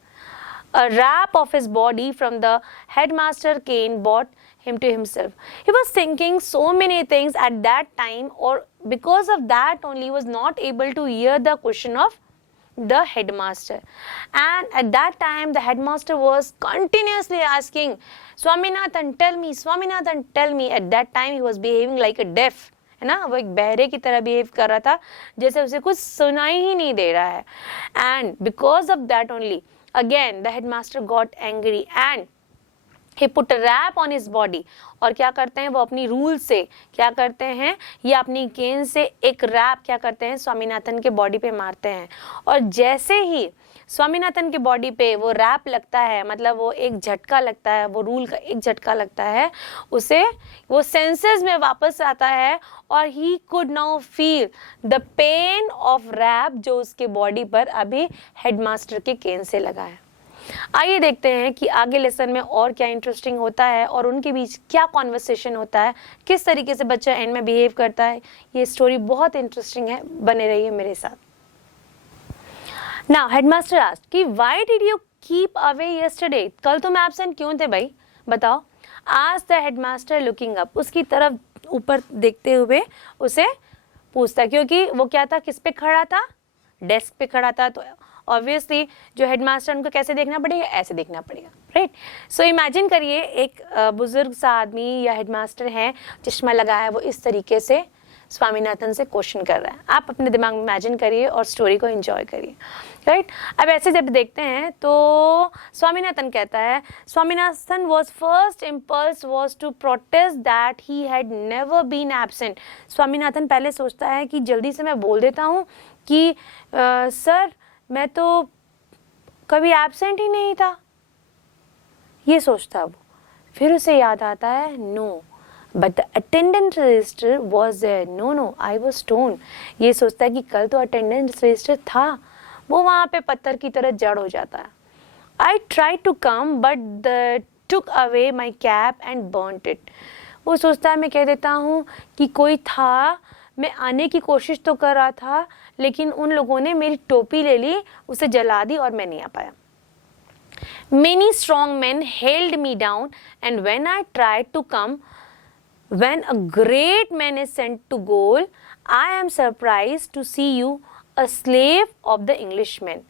A rap of his body from the headmaster cane brought him to himself. He was thinking so many things at that time, or because of that only he was not able to hear the question of the headmaster. And at that time the headmaster was continuously asking, Swaminathan tell me, Swaminathan tell me. At that time he was behaving like a deaf, है ना, वो एक बहरे की तरह behave कर रहा था, जैसे उसे कुछ सुनाई ही नहीं दे रहा है। And because of that only again the headmaster got angry and he put a rap on his body. और क्या करते हैं वो अपनी रूल से क्या करते हैं, या अपनी केन से एक रैप क्या करते हैं स्वामीनाथन के बॉडी पे मारते हैं। और जैसे ही स्वामीनाथन के बॉडी पे वो रैप लगता है, मतलब वो एक झटका लगता है, वो रूल का एक झटका लगता है, उसे वो सेंसेस में वापस आता है और he could now feel the pain of rap जो उसके बॉडी पर अभी हेडमास्टर के केन से लगा है। आइए देखते हैं कि आगे लेसन में और क्या इंटरेस्टिंग होता है और उनके बीच क्या कॉन्वर्सेशन होता है, किस तरीके से बच्चा एंड में बिहेव करता है। ये स्टोरी बहुत इंटरेस्टिंग है, बने रहिए मेरे साथ। नाउ हेडमास्टर आस्क्ड कि why did you keep away yesterday, कल तुम एब्सेंट क्यों थे भाई, बताओ। आज द हेडमास्टर लुकिंग अप, उसकी तरफ ऊपर देखते हुए उसे पूछता, क्योंकि वो क्या था, किस पे खड़ा था, डेस्क पे खड़ा था, तो ऑब्वियसली जो हेडमास्टर उनको कैसे देखना पड़ेगा, ऐसे देखना पड़ेगा, राइट। सो इमेजिन करिए एक बुजुर्ग सा आदमी या हेडमास्टर है, चश्मा लगाया है, वो इस तरीके से स्वामीनाथन से क्वेश्चन कर रहा है। आप अपने दिमाग में इमेजिन करिए और स्टोरी को एंजॉय करिए, राइट। अब ऐसे जब देखते हैं तो स्वामीनाथन कहता है, Swaminathan was first impulse was to protest that he had never been absent. Swaminathan पहले सोचता है कि जल्दी से मैं बोल देता हूँ कि सर मैं तो कभी एब्सेंट ही नहीं था, ये सोचता वो। फिर उसे याद आता है, no but the attendance register was there, no I was stone. ये सोचता है कि कल तो अटेंडेंस रजिस्टर था, वो वहाँ पे पत्थर की तरह जड़ हो जाता है। I try to come but the took away my cap and burnt it. वो सोचता है मैं कह देता हूँ कि कोई था, मैं आने की कोशिश तो कर रहा था, लेकिन उन लोगों ने मेरी टोपी ले ली, उसे जला दी और मैं नहीं आ पाया। Many strong men held me down, and when I tried to come, when a great man is sent to goal, I am surprised to see you a slave of the Englishmen.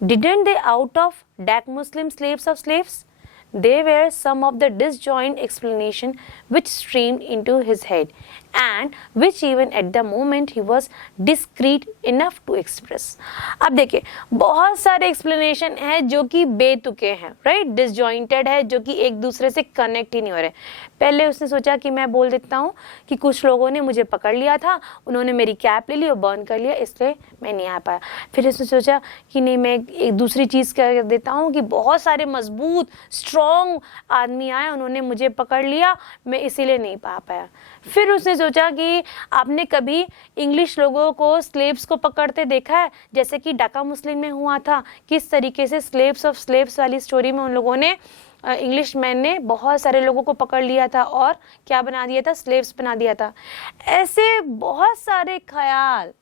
Didn't they out of Dak Muslim slaves of slaves? They were some of the disjoint explanation which streamed into his head and which even at the moment he was discreet enough to express. अब देखिए बहुत सारे explanation है जो कि बेतुके हैं, right? disjointed है जो कि एक दूसरे से connect ही नहीं हो रहे. पहले उसने सोचा कि मैं बोल देता हूँ कि कुछ लोगों ने मुझे पकड़ लिया था, उन्होंने मेरी कैप ले ली और बर्न कर लिया, इसलिए मैं नहीं आ पाया. फिर उसने सोचा कि नहीं मैं एक दूसरी चीज़ कर देता हूँ कि बहुत सारे मजबूत स्ट्रॉन्ग आदमी आए, उन्होंने मुझे पकड़ लिया, मैं इसीलिए नहीं पा पाया. फिर उसने सोचा कि आपने कभी इंग्लिश लोगों को स्लेव्स को पकड़ते देखा है, जैसे कि ढाका मुस्लिम में हुआ था. किस तरीके से स्लेव्स ऑफ स्लेव्स वाली स्टोरी में उन लोगों ने इंग्लिश मैन ने बहुत सारे लोगों को पकड़ लिया था और क्या बना दिया था, स्लेव्स बना दिया था. ऐसे बहुत सारे ख्याल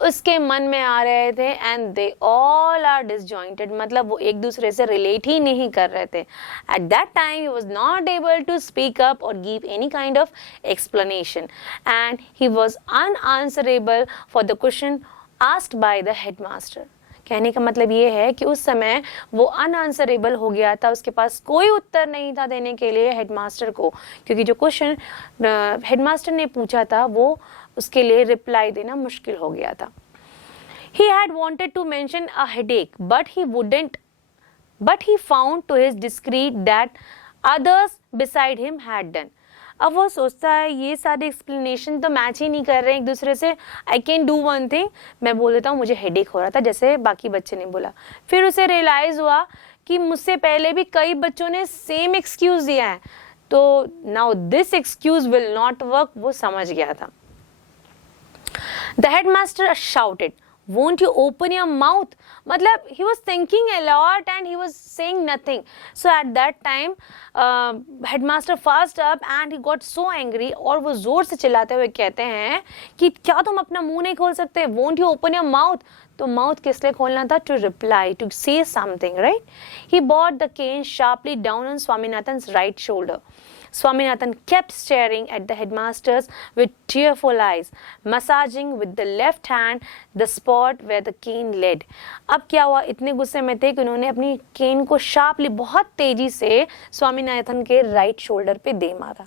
उसके मन में आ रहे थे and they all are disjointed, मतलब वो एक दूसरे से रिलेट ही नहीं कर रहे थे. At that time he was not able to speak up और give any kind of explanation and he was unanswerable for the question asked by the headmaster. कहने का मतलब ये है कि उस समय वो अनआंसरेबल हो गया था, उसके पास कोई उत्तर नहीं था देने के लिए हेडमास्टर को, क्योंकि जो क्वेश्चन हेडमास्टर ने पूछा था वो उसके लिए रिप्लाई देना मुश्किल हो गया था. He had wanted to mention a headache, but he wouldn't. But he found to his discreet that others beside him had done. अब वो सोचता है ये सारे एक्सप्लेनेशन तो मैच ही नहीं कर रहे हैं एक दूसरे से. I can do one thing, मैं बोल देता हूँ मुझे हेडेक हो रहा था, जैसे बाकी बच्चे ने बोला. फिर उसे रियलाइज हुआ कि मुझसे पहले भी कई बच्चों ने सेम एक्सक्यूज दिया है, तो now this excuse will not work, वो समझ गया था. The headmaster shouted, "Won't you open your mouth?" मतलब he was thinking a lot and he was saying nothing. So at that time, headmaster fast up and he got so angry और वो जोर से चिल्लाते हुए कहते हैं कि क्या तुम अपना मुंह नहीं खोल सकते? Won't you open your mouth? तो माउथ किस लिए खोलना था? To reply, to say something, right? He brought the cane sharply down on Swaminathan's right shoulder. Swaminathan kept staring at the headmasters with tearful eyes, massaging with the left hand the spot where the cane led. अब क्या हुआ, इतने गुस्से में थे कि उन्होंने अपनी केन को शार्पली बहुत तेजी से स्वामीनाथन के राइट शोल्डर पे दे मारा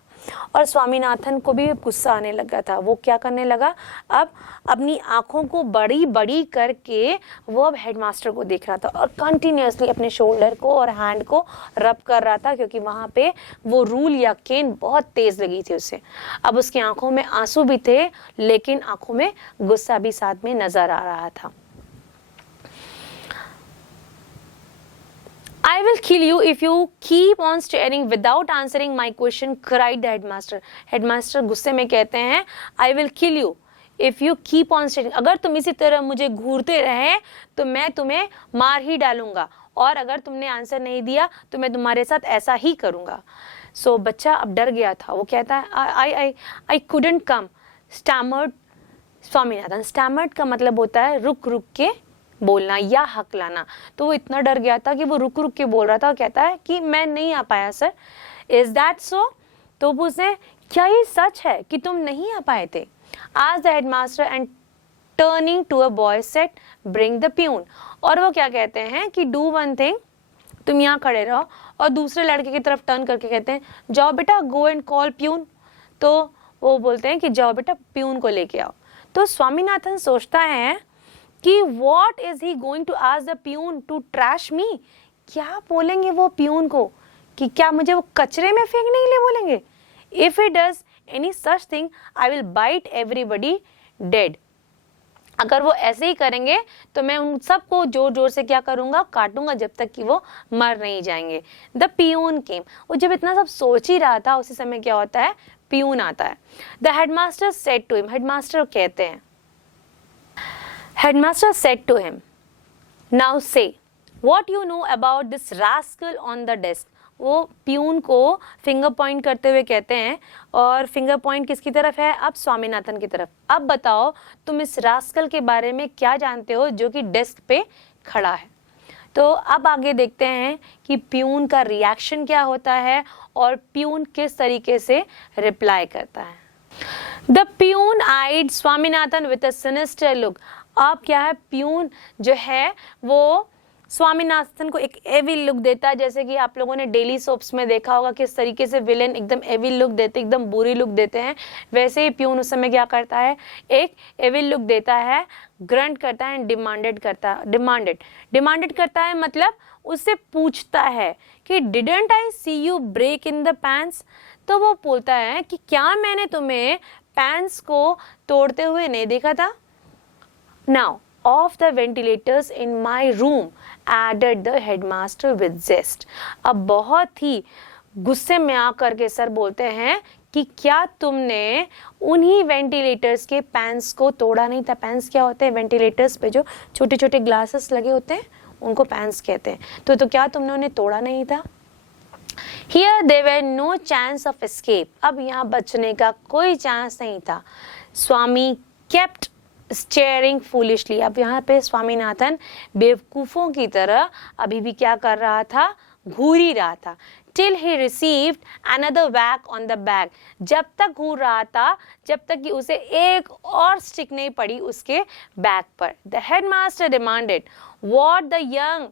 और स्वामीनाथन को भी गुस्सा आने लगा था. वो क्या करने लगा, अब अपनी आंखों को बड़ी बड़ी करके वो अब हेडमास्टर को देख रहा था और कंटिन्यूअसली अपने शोल्डर को और हैंड को रब कर रहा था, क्योंकि वहाँ पे वो रूल या केन बहुत तेज लगी थी उसे. अब उसकी आंखों में आंसू भी थे लेकिन आंखों में गुस्सा भी साथ में नजर आ रहा था. I will kill you if you keep on staring without answering my question, cried the headmaster. Headmaster गुस्से में कहते हैं, I will kill you if you keep on staring. अगर तुम इसी तरह मुझे घूरते रहे तो मैं तुम्हें मार ही डालूंगा और अगर तुमने आंसर नहीं दिया तो मैं तुम्हारे साथ ऐसा ही करूंगा. So बच्चा अब डर गया था. वो कहता है I couldn't come, stammered Swaminathan. Stammered का मतलब होता है रुक रुक के बोलना या हकलाना. तो वो इतना डर गया था कि वो रुक रुक के बोल रहा था और कहता है कि मैं नहीं आ पाया सर. Is that so? तो पूछे क्या ये सच है कि तुम नहीं आ पाए थे? आज the headmaster and turning to a boy said bring the peon. और वो क्या कहते हैं कि डू वन थिंग, तुम यहाँ खड़े रहो, और दूसरे लड़के की तरफ टर्न करके कहते हैं जाओ बेटा गो एंड कॉल प्यून. तो वो बोलते हैं कि जाओ बेटा प्यून को लेके आओ. तो स्वामीनाथन सोचता है कि what is he going to ask the peon to trash me? क्या बोलेंगे वो पियून को कि क्या मुझे वो कचरे में फेंकने के लिए बोलेंगे? If he does any such thing, I will bite everybody dead. अगर वो ऐसे ही करेंगे तो मैं उन सबको जोर जोर से क्या करूंगा, काटूंगा जब तक कि वो मर नहीं जाएंगे. द पियून केम. वो जब इतना सब सोच ही रहा था उसी समय क्या होता है, पियून आता है. The headmaster said to him. Headmaster कहते हैं, Headmaster said to him, "Now say what you know about this rascal on the desk." वो प्यून को फिंगर पॉइंट करते हुए कहते हैं और फिंगर पॉइंट किसकी तरफ है, अब स्वामीनाथन की तरफ. अब बताओ तुम इस रास्कल के बारे में क्या जानते हो जो कि डेस्क पे खड़ा है. तो अब आगे देखते हैं कि प्यून का रिएक्शन क्या होता है और प्यून किस तरीके से रिप्लाई करता है. The peon eyed Swaminathan with a sinister look. अब क्या है, प्यून जो है वो स्वामीनाथन को एक एविल लुक देता है, जैसे कि आप लोगों ने डेली सोप्स में देखा होगा किस तरीके से विलेन एकदम एविल लुक देते, एकदम बुरी लुक देते हैं, वैसे ही प्यून उस समय क्या करता है, एक एविल लुक देता है, ग्रंट करता है, डिमांडेड करता है, मतलब उससे पूछता है कि didn't I see you break in the pants, तो वो बोलता है कि क्या मैंने तुम्हें पैंट्स को तोड़ते हुए नहीं देखा था। Now of the ventilators in my room, added the headmaster with zest. अब बहुत ही गुस्से में आकर के सर बोलते हैं कि क्या तुमने उन्हीं वेंटिलेटर्स के पैंस को तोड़ा नहीं था। पैंस क्या होते हैं, वेंटिलेटर्स पे जो छोटे छोटे ग्लासेस लगे होते हैं उनको पैंस कहते हैं। तो क्या तुमने उन्हें तोड़ा नहीं था। Here there were no chance of escape. अब यहाँ बचने का कोई चांस नहीं था। स्वामी kept staring foolishly. अब यहाँ पे स्वामीनाथन बेवकूफों की तरह अभी भी क्या कर रहा था, घूर ही रहा था। Till he received another whack on the back. जब तक घूर रहा था, जब तक कि उसे एक और स्टिक नहीं पड़ी उसके बैक पर। The headmaster demanded what the young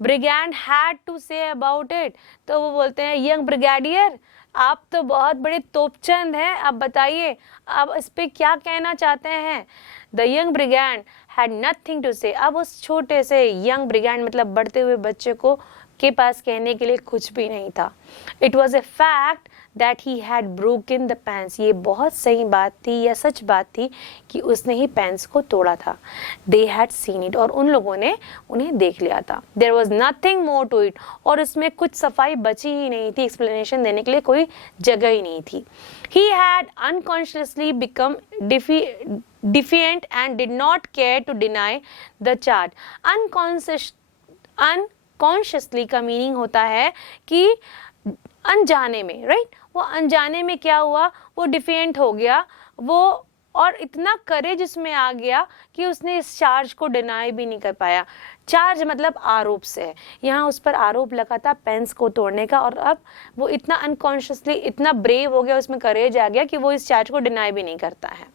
brigand had to say about it. तो वो बोलते हैं, यंग ब्रिगेडियर आप तो बहुत बड़े तोपचंद हैं, आप बताइए आप इस पे क्या कहना चाहते हैं। The young brigand had nothing to say. अब उस छोटे से यंग ब्रिगेंड मतलब बढ़ते हुए बच्चे को के पास कहने के लिए कुछ भी नहीं था। It was a fact that he had broken the panes. ये बहुत सही बात थी या सच बात थी कि उसने ही पैंस को तोड़ा था। दे हैड सीन इट, और उन लोगों ने उन्हें देख लिया था। There was nothing more to it, और उसमें कुछ सफाई बची ही नहीं थी, एक्सप्लेनेशन देने के लिए कोई जगह ही नहीं थी। He had unconsciously become defiant and did not care to deny the charge. Unconsciously का मीनिंग होता है कि अनजाने में, राइट, वो अनजाने में क्या हुआ, वो डिफिएंट हो गया, वो और इतना करेज उसमें आ गया कि उसने इस चार्ज को डिनाई भी नहीं कर पाया। चार्ज मतलब आरोप से है, यहाँ उस पर आरोप लगा था पेंस को तोड़ने का, और अब वो इतना अनकॉन्शियसली इतना ब्रेव हो गया, उसमें करेज आ गया कि वो इस चार्ज को डिनाई भी नहीं करता है।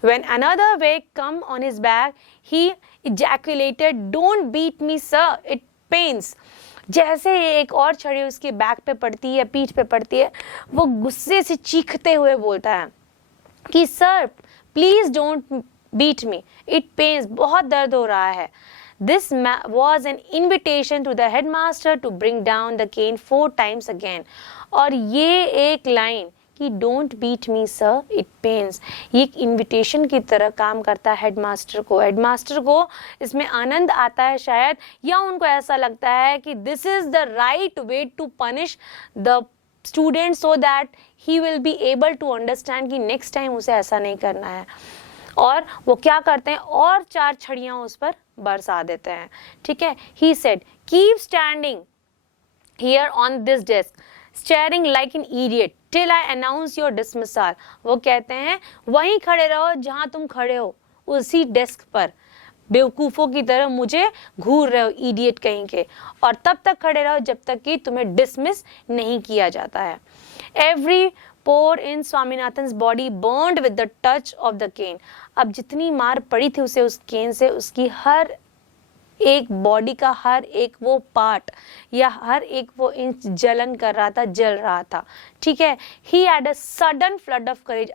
When another wake come on his back, he ejaculated, "Don't beat me, sir. It pains." जैसे एक और छड़ी उसके बैक पे पड़ती है, पीठ पे पड़ती है, वो गुस्से से चीखते हुए बोलता है कि sir please don't beat me, it pains, बहुत दर्द हो रहा है। This was an invitation to the headmaster to bring down the cane 4 times again. और ये एक लाइन कि don't beat me sir, it pains, ये एक इन्विटेशन की तरह काम करता है हेडमास्टर को। हेडमास्टर को इसमें आनंद आता है शायद, या उनको ऐसा लगता है कि this is the right way to punish the student so that he will be able to understand कि नेक्स्ट टाइम उसे ऐसा नहीं करना है। और वो क्या करते हैं, और 4 छड़ियां उस पर बरसा देते हैं। ठीक है, he said keep standing here on this desk staring like an idiot till I announce your dismissal. वो कहते हैं वहीं खड़े रहो जहां तुम खड़े हो, उसी डेस्क पर बेवकूफों की तरह मुझे घूर रहे हो, इडियट कहीं के, और तब तक खड़े रहो जब तक कि तुम्हें डिसमिस नहीं किया जाता है। Every pore in Swaminathan's body burned with the touch of the cane. अब जितनी मार पड़ी थी उसे उस केन से, उसकी हर एक बॉडी का हर एक वो पार्ट या हर एक वो इंच जलन कर रहा था, जल रहा था। ठीक है, ही had a sudden flood of courage.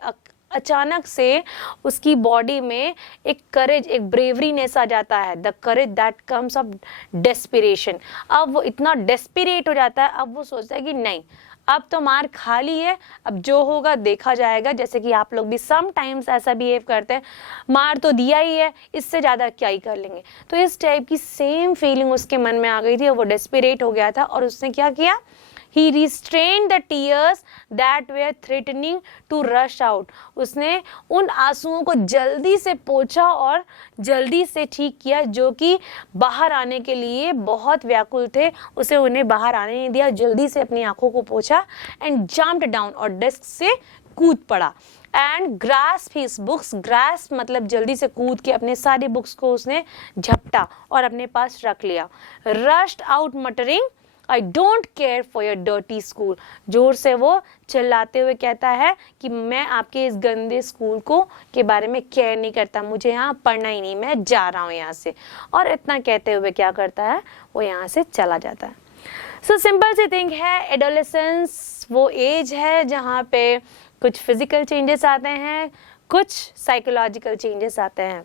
अचानक से उसकी बॉडी में एक करेज, एक ब्रेवरीनेस आ जाता है, the courage that comes of desperation. अब वो इतना डेस्पिरेट हो जाता है, अब वो सोचता है कि नहीं, अब तो मार खा ली है, अब जो होगा देखा जाएगा। जैसे कि आप लोग भी समटाइम्स ऐसा बिहेव करते हैं, मार तो दिया ही है, इससे ज़्यादा क्या ही कर लेंगे। तो इस टाइप की सेम फीलिंग उसके मन में आ गई थी, और वो डेस्परेट हो गया था, और उसने क्या किया, he restrained the tears that were threatening to rush out. उसने उन आंसुओं को जल्दी से पोंछा और जल्दी से ठीक किया जो कि बाहर आने के लिए बहुत व्याकुल थे। उसे उन्हें बाहर आने नहीं दिया, जल्दी से अपनी आंखों को पोंछा एंड जंप्ड डाउन, और डेस्क से कूद पड़ा। And grasp his books, grasp मतलब जल्दी से कूद के अपने सारी बुक्स को उसने झपटा और अपने पास रख लिया। Rushed out muttering I don't care for your dirty school. जोर से वो चिल्लाते हुए कहता है कि मैं आपके इस गंदे स्कूल को के बारे में केयर नहीं करता, मुझे यहाँ पढ़ना ही नहीं, मैं जा रहा हूँ यहाँ से। और इतना कहते हुए क्या करता है, वो यहाँ से चला जाता है। सो सिंपल सी थिंग है, एडोलेसेंस वो एज है जहाँ पे कुछ फिजिकल चेंजेस आते हैं, कुछ साइकोलॉजिकल चेंजेस आते हैं।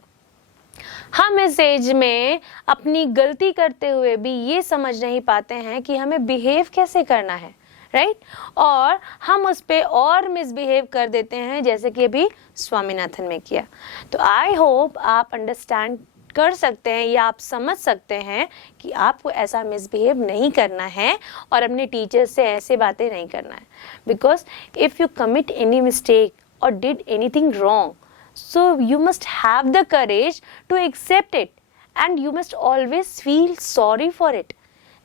हम इस एज में अपनी गलती करते हुए भी ये समझ नहीं पाते हैं कि हमें बिहेव कैसे करना है, राइट? और हम उस पे और मिसबिहेव कर देते हैं, जैसे कि अभी स्वामीनाथन में किया। तो आई होप आप अंडरस्टैंड कर सकते हैं या आप समझ सकते हैं कि आपको ऐसा मिसबिहेव नहीं करना है और अपने टीचर से ऐसे बातें नहीं करना है। Because if you commit any mistake or did anything wrong, so you must have the courage to accept it and you must always feel sorry for it.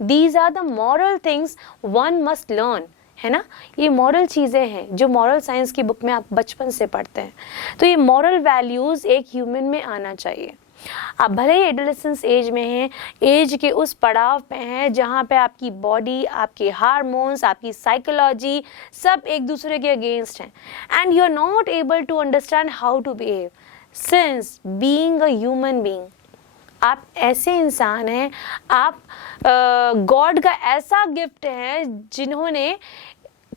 These are the moral things one must learn, है ना? ये moral चीज़ें हैं जो moral science की book में आप बचपन से पढ़ते हैं। तो ये moral values एक human में आना चाहिए। आप भले ही एडोलेसेंस एज में हैं, एज के उस पड़ाव पे हैं जहाँ पे आपकी बॉडी, आपके हार्मोन्स, आपकी साइकोलॉजी सब एक दूसरे के अगेंस्ट हैं and you are not able to understand how to behave since being a human being. आप ऐसे इंसान हैं, आप गॉड का ऐसा गिफ्ट है जिन्होंने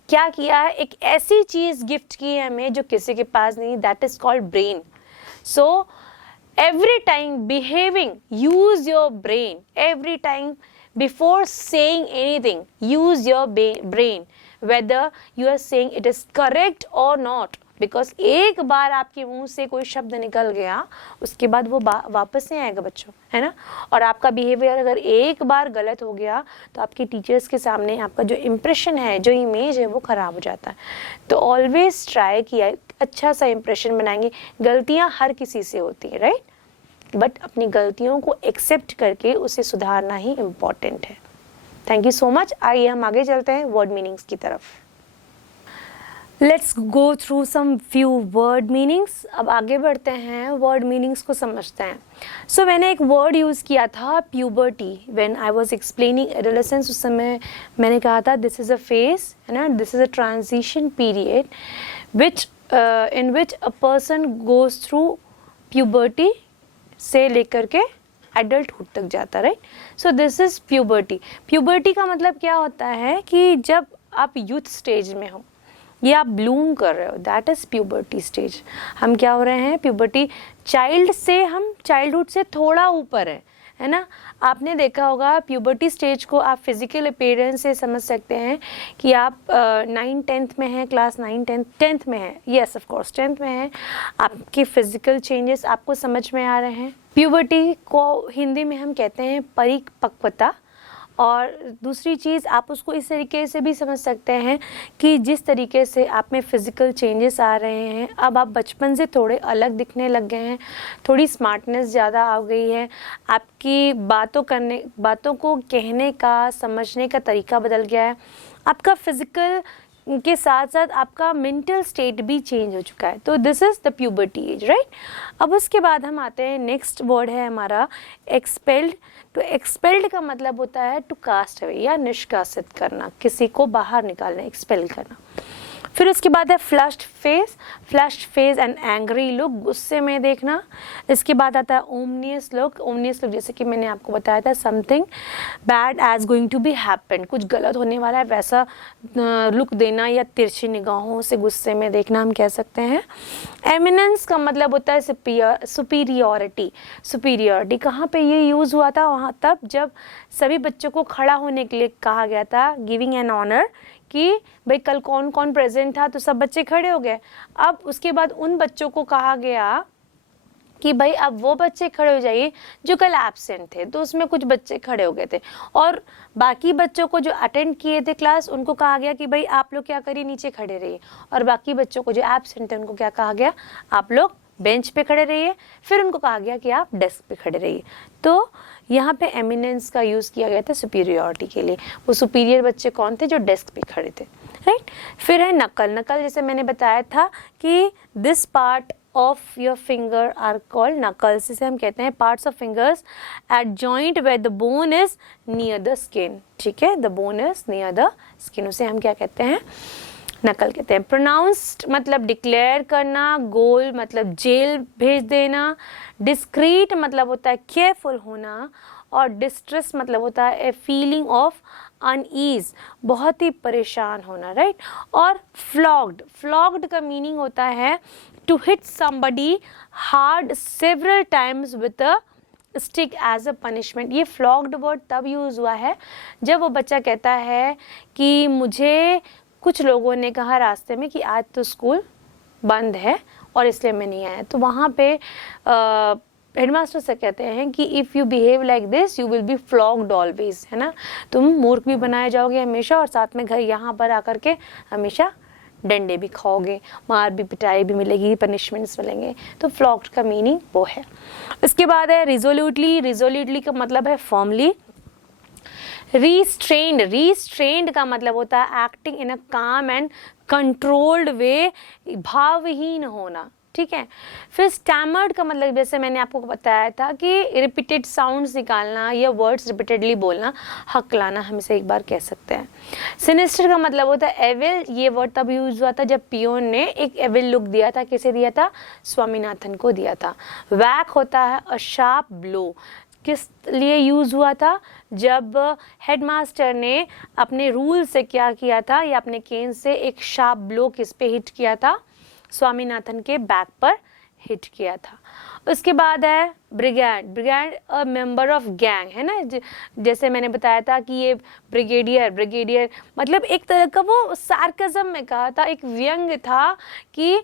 क्या किया है, एक ऐसी चीज़ गिफ्ट की है हमें जो किसी के पास नहीं, that is called brain. So every time behaving, use your brain. Every time before saying anything, use your brain, whether you are saying it is correct or not. Because एक बार आपके मुंह से कोई शब्द निकल गया, उसके बाद वो वापस नहीं आएगा बच्चों, है ना? और आपका बिहेवियर अगर एक बार गलत हो गया तो आपके टीचर्स के सामने आपका जो इम्प्रेशन है, जो इमेज है, वो ख़राब हो जाता है। तो ऑलवेज ट्राई किया अच्छा सा इम्प्रेशन बनाएंगे। गलतियाँ हर किसी से होती है, राइट? बट अपनी गलतियों को एक्सेप्ट करके उसे सुधारना ही इम्पॉर्टेंट है। Thank you so much. आइए हम आगे चलते हैं वर्ड मीनिंग्स की तरफ। Let's go through some few word meanings. अब आगे बढ़ते हैं, वर्ड मीनिंग्स को समझते हैं। सो मैंने एक वर्ड यूज़ किया था puberty when I was explaining adolescence. उस समय मैंने कहा था दिस इज़ अ फेज, है ना, this is a transition period which in which a person goes through puberty से लेकर के एडल्टहुड तक जाता, right? So this is puberty. Puberty का मतलब क्या होता है कि जब आप यूथ स्टेज में हो, ये आप ब्लूम कर रहे हो, दैट इज़ प्यूबर्टी स्टेज। हम क्या हो रहे हैं, प्यूबर्टी चाइल्ड से, हम चाइल्डहुड से थोड़ा ऊपर है ना? आपने देखा होगा प्यूबर्टी स्टेज को आप फिजिकल अपीयरेंस से समझ सकते हैं कि आप 9-10th में हैं, क्लास 9-10th में हैं, येस ऑफ कोर्स 10th में हैं, आपके फिजिकल चेंजेस आपको समझ में आ रहे हैं। प्यूबर्टी को हिंदी में हम कहते हैं परिपक्वता। और दूसरी चीज़ आप उसको इस तरीके से भी समझ सकते हैं कि जिस तरीके से आप में फ़िज़िकल चेंजेस आ रहे हैं, अब आप बचपन से थोड़े अलग दिखने लग गए हैं, थोड़ी स्मार्टनेस ज़्यादा आ गई है, आपकी बातों को कहने का, समझने का तरीका बदल गया है, आपका फ़िज़िकल के साथ साथ आपका मेंटल स्टेट भी चेंज हो चुका है। तो this is the puberty as, right? अब उसके बाद हम आते हैं, नेक्स्ट वर्ड है हमारा एक्सपेल्ड। तो एक्सपेल्ड का मतलब होता है टू कास्ट अवे या निष्कासित करना, किसी को बाहर निकालना, एक्सपेल करना। फिर उसके बाद है flushed face and angry look, गुस्से में देखना। इसके बाद आता है ओमनियस लुक जैसे कि मैंने आपको बताया था, something bad as going to be happen, कुछ गलत होने वाला है वैसा लुक देना या तिरछी निगाहों से गुस्से में देखना हम कह सकते हैं। एमिनेंस का मतलब होता है सुपीरियरिटी। कहाँ पे ये यूज़ हुआ था? वहाँ तब जब सभी बच्चों को खड़ा होने के लिए कहा गया था, गिविंग एन ऑनर, कि भाई कल कौन कौन प्रेजेंट था, तो सब बच्चे खड़े हो गए। अब उसके बाद उन बच्चों को कहा गया कि भाई अब वो बच्चे खड़े हो जाइए जो कल एब्सेंट थे, तो उसमें कुछ बच्चे खड़े हो गए थे और बाकी बच्चों को जो अटेंड किए थे क्लास, उनको कहा गया कि भाई आप लोग क्या करिए, नीचे खड़े रहिए, और बाकी बच्चों को जो एब्सेंट थे उनको क्या कहा गया, आप लोग बेंच पे खड़े रहिए। फिर उनको कहा गया कि आप डेस्क पे खड़े रहिए। तो यहाँ पे एमिनेंस का यूज़ किया गया था सुपीरियरिटी के लिए। वो सुपीरियर बच्चे कौन थे? जो डेस्क पे खड़े थे, राइट? फिर है नकल जैसे मैंने बताया था कि this part of your finger are called knuckles. इसे हम कहते हैं parts of fingers at joint where the bone is near the skin. ठीक है, the bone is near the skin, उसे हम क्या कहते हैं, नकल कहते हैं. प्रोनाउंस्ड मतलब डिक्लेयर करना, गोल मतलब जेल भेज देना, डिस्क्रीट मतलब होता है केयरफुल होना, और डिस्ट्रेस मतलब होता है ए फीलिंग ऑफ अनईज, बहुत ही परेशान होना, राइट. और फ्लॉग्ड का मीनिंग होता है to hit somebody hard several times with a stick as a punishment. ये फ्लॉग्ड वर्ड तब यूज हुआ है जब वो बच्चा कहता है कि मुझे कुछ लोगों ने कहा रास्ते में कि आज तो स्कूल बंद है और इसलिए मैं नहीं आया. तो वहाँ पे हेडमास्टर से कहते हैं कि if you behave like this you will be flogged always, है ना. तुम मूर्ख भी बनाए जाओगे हमेशा, और साथ में घर यहाँ पर आकर के हमेशा डंडे भी खाओगे, मार भी, पिटाई भी मिलेगी, पनिशमेंट्स मिलेंगे. तो फ्लॉग्ड का मीनिंग वो है. इसके बाद है रिजोल्यूटली का मतलब है फॉर्मली. रिस्ट्रेन्ड का मतलब होता है एक्टिंग इन अ काम एंड कंट्रोल्ड वे, भावहीन होना. ठीक है. फिर स्टैमर्ड का मतलब जैसे मैंने आपको बताया था कि रिपीटेड साउंड्स निकालना या वर्ड्स रिपीटेडली बोलना, हकलाना हम इसे एक बार कह सकते हैं. सिनिस्टर का मतलब होता है एविल. ये वर्ड तब यूज हुआ था जब पियोन ने एक एविल लुक दिया था. किसे दिया था? स्वामीनाथन को दिया था. वैक होता है अ शार्प ब्लो. किस लिए यूज हुआ था? जब हेडमास्टर ने अपने रूल से क्या किया था, या अपने केन से एक शार्प ब्लो किस पे हिट किया था? स्वामीनाथन के बैक पर हिट किया था. उसके बाद है brigade a member of gang, है ना. जैसे मैंने बताया था कि ये ब्रिगेडियर मतलब एक तरह का वो सार्कज़म में कहा था, एक व्यंग था कि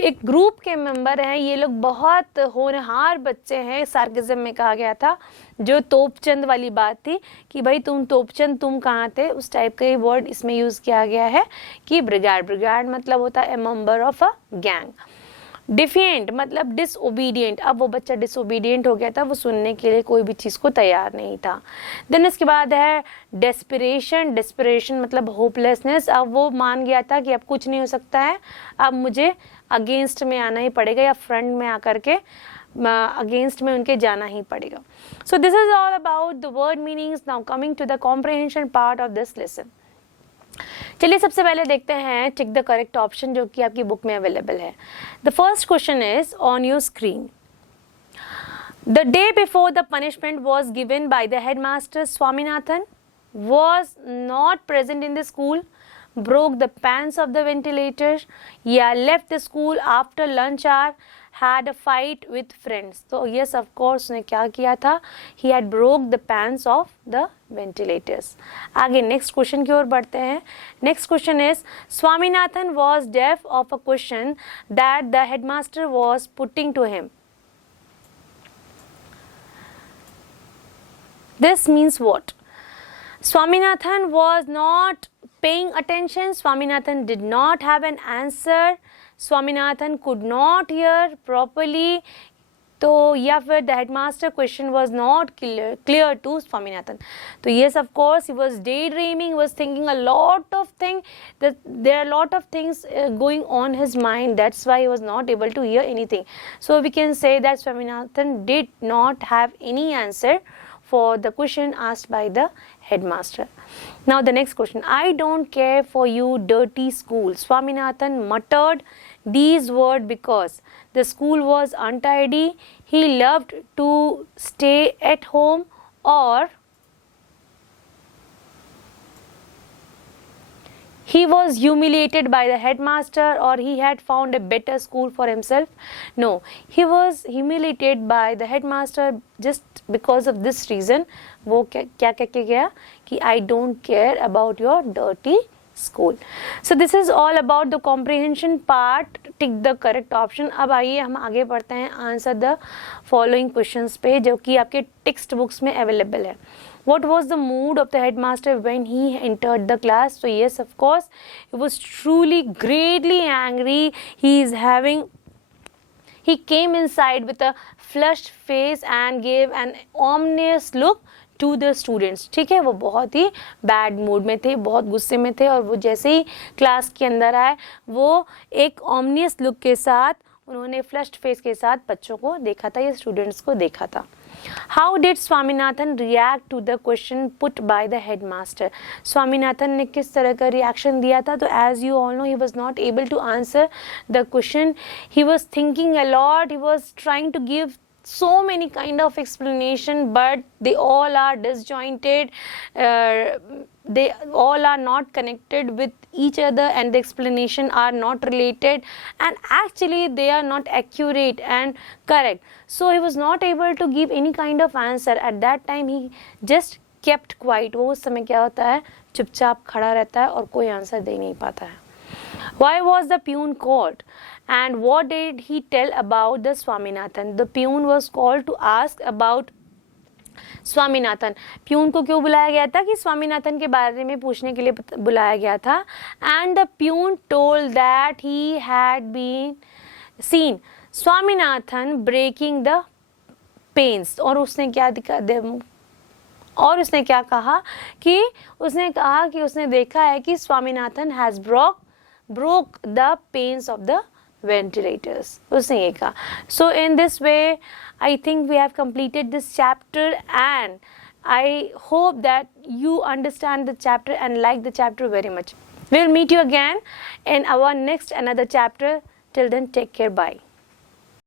एक ग्रुप के मेंबर हैं, ये लोग बहुत होनहार बच्चे हैं, सार्कज़म में कहा गया था. जो तोपचंद वाली बात थी कि भाई तुम तोपचंद तुम कहाँ थे, उस टाइप का ये वर्ड इसमें यूज़ किया गया है कि ब्रिगेड मतलब होता है a member of a gang. Defiant मतलब डिसओबीडियंट. अब वो बच्चा डिसओबीडियंट हो गया था, वो सुनने के लिए कोई भी चीज़ को तैयार नहीं था. देन इसके बाद है डेस्परेशन मतलब होपलेसनेस. अब वो मान गया था कि अब कुछ नहीं हो सकता है, अब मुझे अगेंस्ट में आना ही पड़ेगा, या फ्रंट में आकर के अगेंस्ट में उनके जाना ही पड़ेगा. So this is all about the word meanings. Now coming to the comprehension part of this lesson. चलिए सबसे पहले देखते हैं टिक द करेक्ट ऑप्शन जो कि आपकी बुक में अवेलेबल है. The first question is on your screen. The day before the punishment was given by the headmaster Swaminathan was not present in the school, broke the pans of the ventilator, या left the school after lunch hour, had a fight with friends. तो yes of course उसने क्या किया था? He had broke the pans of the ventilators. आगे next question की ओर बढ़ते हैं. Next question is Swaminathan was deaf of a question that the headmaster was putting to him. This means what? Swaminathan was not paying attention. Swaminathan did not have an answer. Swaminathan could not hear properly. तो या फिर the headmaster question was not clear to Swaminathan. तो yes of course he was daydreaming, he was thinking a lot of things, that there are a lot of things going on his mind, that's why he was not able to hear anything. So we can say that Swaminathan did not have any answer for the question asked by the headmaster. Now the next question. I don't care for you dirty school. Swaminathan muttered these words because the school was untidy, he loved to stay at home, or he was humiliated by the headmaster, or he had found a better school for himself. No, he was humiliated by the headmaster just because of this reason. वो क्या कह के गया कि I don't care about your dirty school. So this is all about the comprehension part. Tick the correct option. अब आइए हम आगे बढ़ते हैं आंसर द फॉलोइंग क्वेश्चंस पे जो कि आपके टेक्स्ट बुक्स में अवेलेबल है. What was the mood of the headmaster when he entered the class? So yes, of course, he was truly greatly angry. He came inside with a flushed face and gave an ominous look to the students. ठीक है, वो बहुत ही bad mood में थे, बहुत गुस्से में थे, और वो जैसे ही क्लास के अंदर आए वो एक ऑमनियस लुक के साथ उन्होंने फ्लश्ड फेस के साथ बच्चों को देखा था या स्टूडेंट्स को देखा था. How did Swaminathan react to the question put by the headmaster? Swaminathan ने किस तरह का रिएक्शन दिया था? तो as you all know, he was not able to answer the question. He was thinking a lot. He was trying to give so many kind of explanation, but they all are disjointed. They all are not connected with each other, and the explanation are not related, and actually they are not accurate and correct. So he was not able to give any kind of answer. At that time he just kept quiet. वो उस समय क्या होता है, चुपचाप खड़ा रहता है और कोई आंसर दे नहीं पाता है. Why was the peon called? And what did he tell about the Swaminathan? The peon was called to ask about Swaminathan. Peon को क्यों बुलाया गया था? कि स्वामीनाथन के बारे में पूछने के लिए बुलाया गया था. And the peon told that he had been seen Swaminathan breaking the panes. और उसने क्या कहा कि उसने देखा है कि Swaminathan has broke the panes of the ventilators. उसने ये कहा. So in this way I think we have completed this chapter, and I hope that you understand the chapter and like the chapter very much. We'll meet you again in our next another chapter. Till then, take care. Bye.